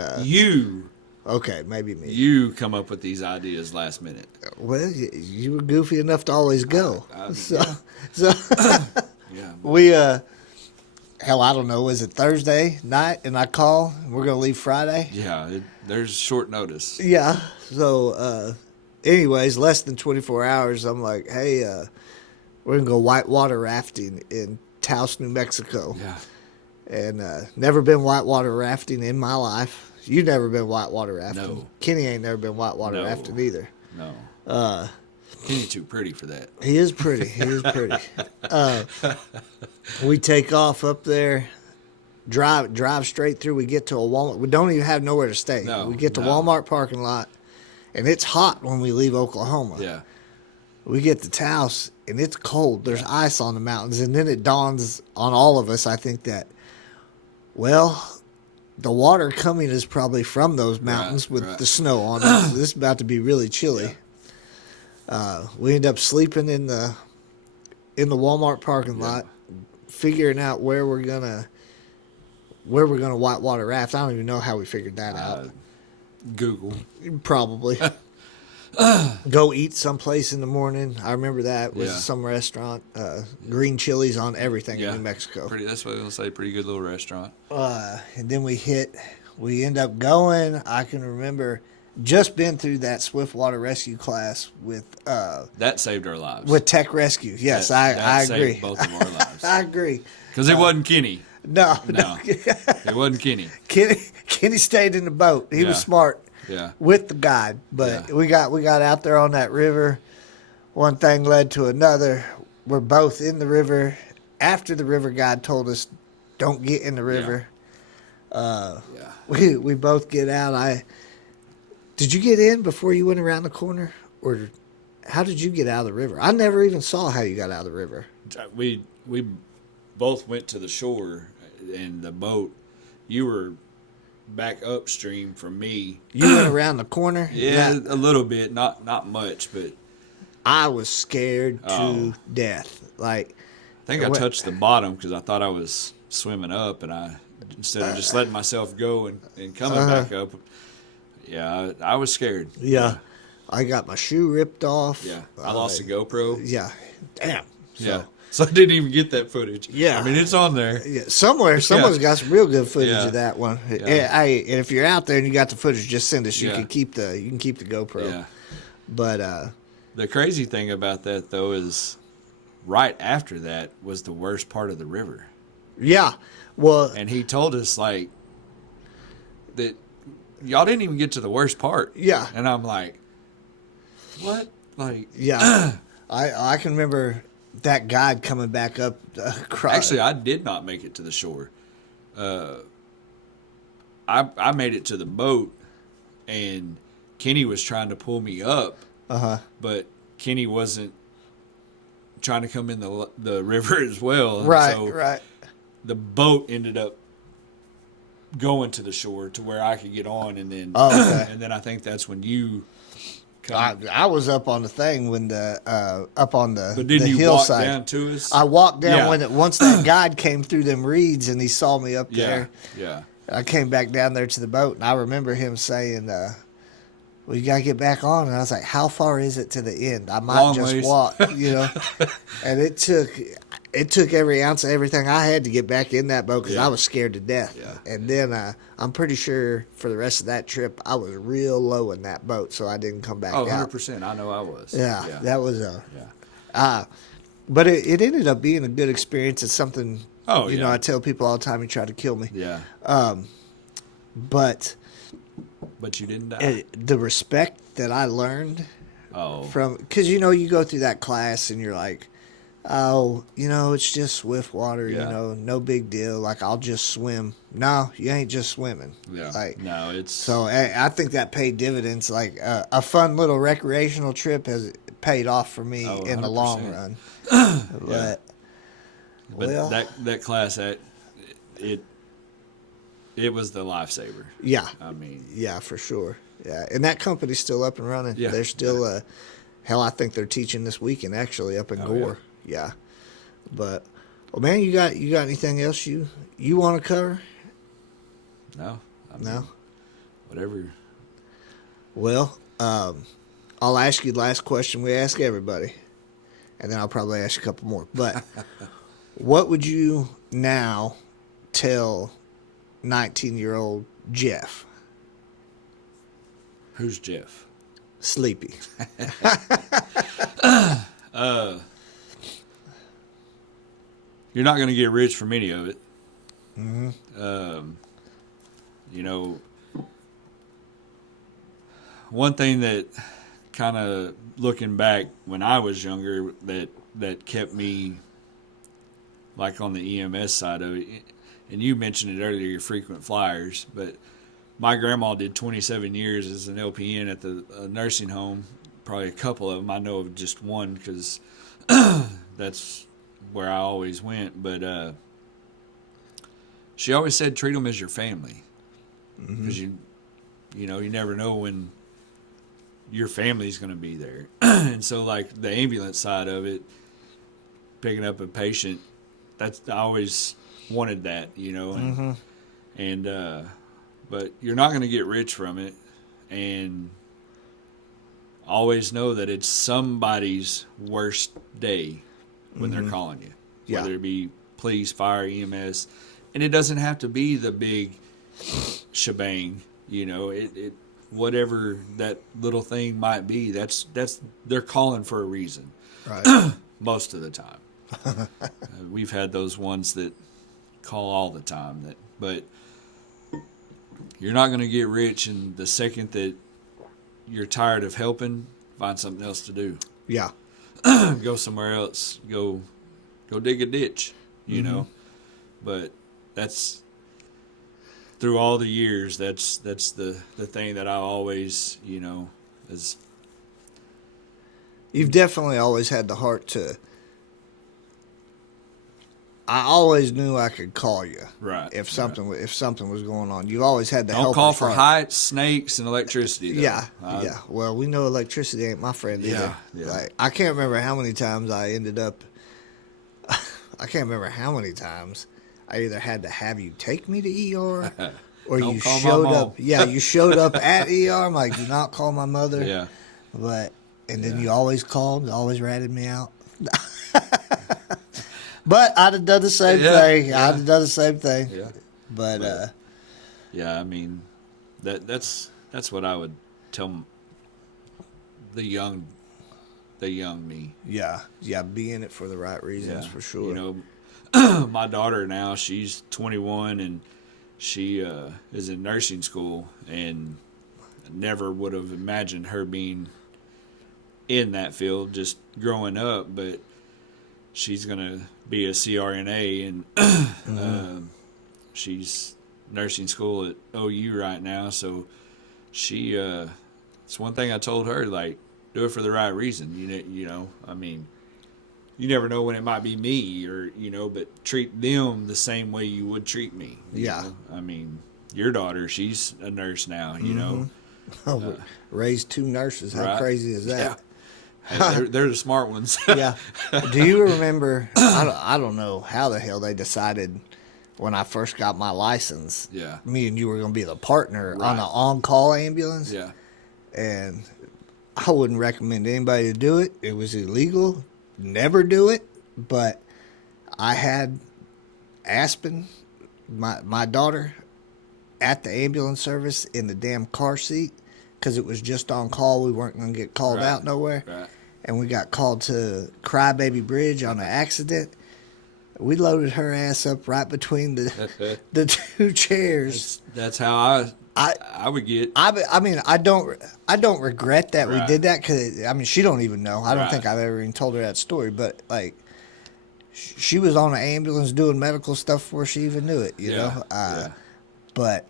okay, maybe me. You come up with these ideas last minute. Well, you were goofy enough to always go. So Yeah. we hell, I don't know. Was it Thursday night? And I call. And we're gonna leave Friday. Yeah. There's short notice. Yeah. So, anyways, less than 24 hours. I'm like, hey, we're gonna go whitewater rafting in Taos, New Mexico. Yeah. And never been whitewater rafting in my life. You never been whitewater rafting. No. Kenny ain't never been whitewater No. rafting either. No. Kenny's too pretty for that. He is pretty. He is pretty. We take off up there, drive straight through. We get to a Walmart. We don't even have nowhere to stay. No, We get to no. Walmart parking lot, and it's hot when we leave Oklahoma. Yeah. We get to Taos, and it's cold. There's ice on the mountains, and then it dawns on all of us, I think, that, well, the water coming is probably from those mountains with right. the snow on it. This is about to be really chilly. We end up sleeping in the Walmart parking lot, figuring out where we're gonna whitewater raft. I don't even know how we figured that out. Google. Probably. Go eat someplace in the morning. I remember that was Yeah. some restaurant. Green chilies on everything in New Mexico. That's what I was gonna say. Pretty good little restaurant. And then we end up going. I can remember just been through that Swiftwater rescue class with That saved our lives. Tech Rescue. Yes, That I agree. saved both of our lives. I agree. Because it wasn't Kenny. No. It wasn't Kenny. Kenny stayed in the boat. He was Yeah. smart Yeah. with the guide. But Yeah. we got out there on that river. One thing led to another. We're both in the river. After the river guide told us, don't get in the river. Yeah. We both get out. Did you get in before you went around the corner? Or how did you get out of the river? I never even saw how you got out of the river. We both went to the shore in the boat. You were back upstream from me. You went around the corner? Yeah, a little bit, not much, but I was scared to Oh. death. Like, I think I touched the bottom because I thought I was swimming up, and instead of just letting myself go and coming back up, yeah, I was scared. yeah, I got my shoe ripped off. Yeah, I lost the GoPro. Yeah, damn. Yeah, so I didn't even get that footage. Yeah. I mean it's on there. Yeah, someone's got some real good footage Yeah. of that one. Yeah. And if you're out there and you got the footage, just send us. You Yeah. can keep the GoPro. Yeah. But The crazy thing about that though is, right after that was the worst part of the river, yeah, well, and he told us like that y'all didn't even get to the worst part. Yeah. And I'm like, what? Like, yeah, I can remember that guide coming back up across. actually, I did not make it to the shore. I made it to the boat, and Kenny was trying to pull me up, but Kenny wasn't trying to come in the river as well. And right, so right. the boat ended up going to the shore to where I could get on, and then Oh, okay. and then I think that's when you I was up on the thing when up on the But didn't you walk hillside. down to us? I walked down Yeah. when once that guide came through them reeds and he saw me up Yeah, there. yeah. I came back down there to the boat, and I remember him saying, "Well, you gotta get back on." And I was like, "How far is it to the end? I might Long just ways." walk, you know." And it took every ounce of everything I had to get back in that boat because Yeah. I was scared to death. Yeah. And then I'm pretty sure for the rest of that trip, I was real low in that boat, so I didn't come back Oh, out. 100%. I know I was. Yeah, that was Yeah. but it ended up being a good experience. It's something. Oh, you know, yeah. I tell people all the time, he tried to kill me. Yeah. But But you didn't die. the respect that I learned Oh. from, because you know, you go through that class and you're like, oh, you know, it's just swift water, Yeah. you know, no big deal. Like, I'll just swim. No, you ain't just swimming. Yeah. Like, No, it's. so I think that paid dividends. Like, a fun little recreational trip has paid off for me Oh, in the long 100%. run. Yeah. But, well, that class, it was the lifesaver. yeah. I mean, Yeah, for sure. Yeah, and that company's still up and running. Yeah. They're still, hell, I think they're teaching this weekend actually up in Oh, Gore. Yeah. But, well, man, you got anything else you want to cover? no. I mean, No. Whatever. Well, I'll ask you the last question we ask everybody, and then I'll probably ask you a couple more. But what would you now tell 19-year-old Jeff? Who's Jeff? Sleepy. You're not going to get rich from any of it. Mm-hmm. You know, one thing that kind of looking back when I was younger that kept me like on the EMS side of it, and you mentioned it earlier, your frequent flyers, but my grandma did 27 years as an LPN at the nursing home. Probably a couple of them. I know of just one because that's where I always went. But she always said treat them as your family because you know you never know when your family's going to be there. And so like the ambulance side of it, picking up a patient, I always wanted that, you know, and but you're not going to get rich from it, and always know that it's somebody's worst day when they're calling you, Yeah. whether it be police, fire, EMS, and it doesn't have to be the big shebang, you know, it whatever that little thing might be, that's they're calling for a reason. Right. Most of the time. We've had those ones that call all the time, but you're not going to get rich, and the second that you're tired of helping, find something else to do. Yeah. Go somewhere else. Go dig a ditch, you know. But that's through all the years, that's the thing that I always, you know, is. You've definitely always had the heart to. I always knew I could call you, Right, If something was going on, you've always had the Don't help. call for heights, snakes, and electricity. Though. Yeah, yeah. Well, we know electricity ain't my friend either. Yeah. Like, I can't remember how many times I ended up. I can't remember how many times I either had to have you take me to ER, or Don't you call my showed mom. up. Yeah, you showed up at ER. I'm like, do not call my mother. Yeah. And then you always called, always ratted me out. But I'd have done the same thing. Yeah. I'd have done the same thing. Yeah. But Yeah, I mean, that's what I would tell the young me. yeah, be in it for the right reasons, for sure. You know, my daughter now, she's 21 and she is in nursing school, and I never would have imagined her being in that field just growing up, but she's going to be a CRNA, and she's nursing school at OU right now, so she it's one thing I told her, like, do it for the right reason. You know, I mean, you never know when it might be me, or, you know, but treat them the same way you would treat me. you Yeah. know? I mean, your daughter, she's a nurse now, you know, Raised 2 nurses. How Right. crazy is that? Yeah. Hey, they're the smart ones. Yeah. Do you remember? I don't know how the hell they decided when I first got my license. Yeah. Me and you were going to be the partner on Right. the on-call ambulance. Yeah. And I wouldn't recommend anybody to do it. It was illegal. Never do it. But I had Aspen, my daughter, at the ambulance service in the damn car seat because it was just on call. We weren't going to get called Right. out nowhere. Right. And we got called to Crybaby Bridge on an accident. We loaded her ass up right between the 2 chairs. That's how I would get. I mean, I don't regret that we Right. did that because I mean she don't even know. I don't Right. think I've ever even told her that story. But like, she was on an ambulance doing medical stuff before she even knew it. You know. Yeah. But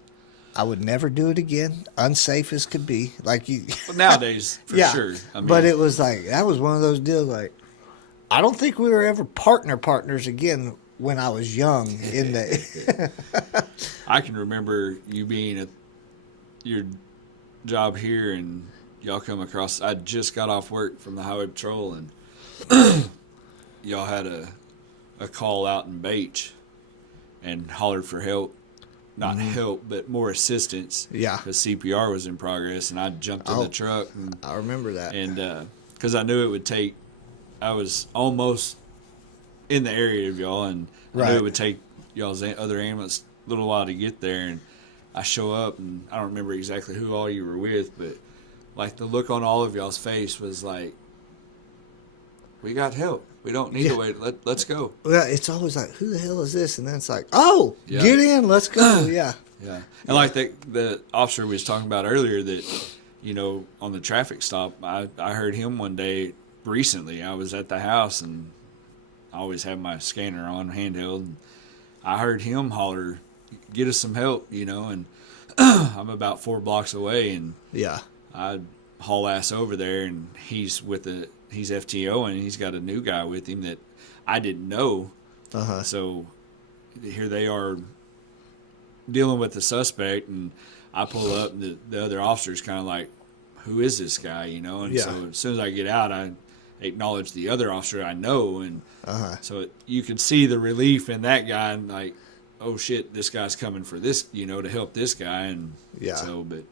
I would never do it again. Unsafe as could be. Like you. But nowadays, for yeah. sure. I mean, But it was like that was one of those deals. Like, I don't think we were ever partners again when I was young. In the I can remember you being at your job here and y'all come across. I just got off work from the highway patrol and y'all had a call out in Bache and hollered for help. Not help, but more assistance. Yeah. Because CPR was in progress, and I jumped in Oh. the truck and I remember that. because I knew it would take. I was almost in the area of y'all, and I Right. knew it would take y'all's other ambulance a little while to get there. And I show up, and I don't remember exactly who all you were with, but like the look on all of y'all's face was like, "We got help. We don't need Yeah. to wait. Let's go." Well, it's always like, who the hell is this? And then it's like, oh, Yeah. get in, let's go. Yeah. Yeah, and like the officer we was talking about earlier that, you know, on the traffic stop, I heard him one day recently. I was at the house and I always have my scanner on handheld. And I heard him holler, "Get us some help," you know, and I'm about 4 blocks away and Yeah. I haul ass over there and he's FTO and he's got a new guy with him that I didn't know. Uh-huh. So here they are dealing with the suspect, and I pull up, and the other officer's kind of like, "Who is this guy?" You know. And Yeah. so as soon as I get out, I acknowledge the other officer I know, and Uh-huh. so you could see the relief in that guy, and like, "Oh shit, this guy's coming for this," you know, to help this guy, and Yeah. So, but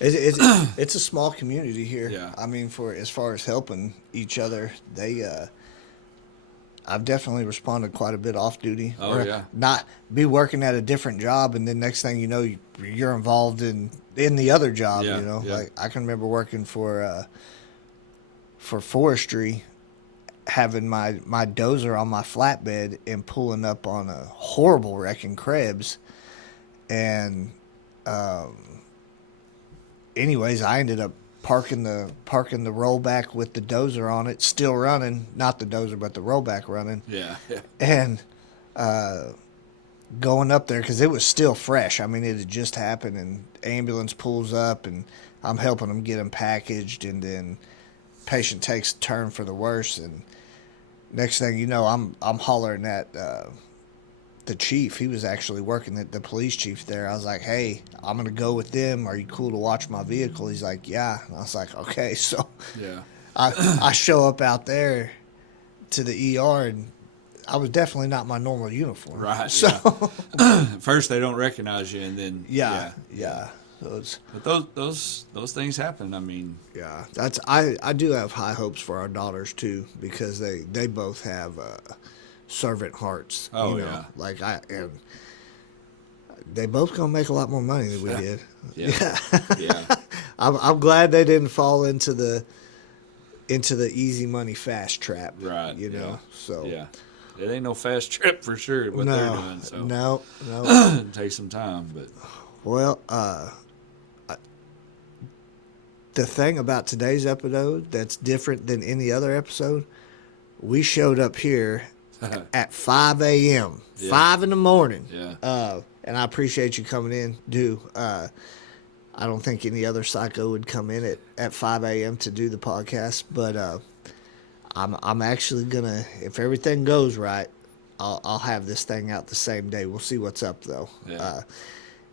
It's a small community here. Yeah. I mean, for as far as helping each other, I've definitely responded quite a bit off duty. Oh, or yeah. not be working at a different job, and then next thing you know, you're involved in the other job. Yeah, You know, yeah. like I can remember working for forestry, having my dozer on my flatbed and pulling up on a horrible wreck in Krebs, and anyways, I ended up parking the rollback with the dozer on it, still running. Not the dozer, but the rollback running. yeah, And going up there because it was still fresh. I mean, it had just happened, and ambulance pulls up, and I'm helping them get them packaged, and then patient takes a turn for the worse, and next thing you know, I'm hollering at the chief. He was actually working at the police chief there. I was like, "Hey, I'm gonna go with them. Are you cool to watch my vehicle?" He's like, "Yeah." And I was like, "Okay." So yeah. I show up out there to the ER, and I was definitely not my normal uniform. Right. So Yeah. First they don't recognize you, and then yeah. So it's, But those things happen. I mean, yeah, that's I do have high hopes for our daughters too, because they both have servant hearts. Oh, you know? yeah. Like and they both gonna make a lot more money than we did. yeah, yeah. I'm glad they didn't fall into the easy money fast trap. Right, You know. yeah. So Yeah, it ain't no fast trip for sure. What they're doing, so no. it takes some time. But Well, the thing about today's episode that's different than any other episode, we showed up here at 5 a.m., Yeah. 5 in the morning. Yeah. And I appreciate you coming in, I don't think any other psycho would come in at 5 a.m. to do the podcast, but I'm actually gonna, if everything goes right, I'll have this thing out the same day. We'll see what's up though. Yeah.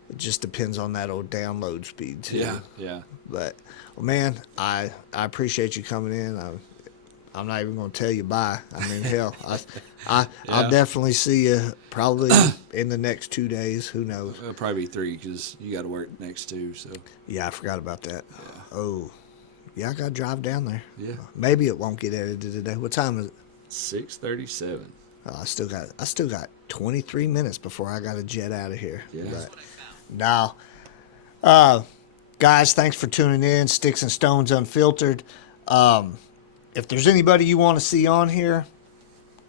It just depends on that old download speed too. Yeah. But well, man, I appreciate you coming in. I'm not even going to tell you bye. I mean, hell, I'll definitely see you probably in the next 2 days. Who knows? It'll probably be 3 because you got to work next 2. So Yeah, I forgot about that. Yeah. Oh, yeah, I got to drive down there. Yeah. Maybe it won't get edited today. What time is it? 6:37. I still got 23 minutes before I got to jet out of here. Yeah. But now, guys, thanks for tuning in. Sticks and Stones Unfiltered. If there's anybody you want to see on here,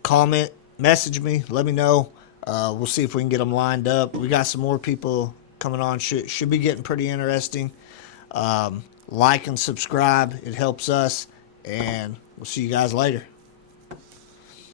comment, message me, let me know. We'll see if we can get them lined up. We got some more people coming on. Should be getting pretty interesting. Like and subscribe. It helps us. And we'll see you guys later.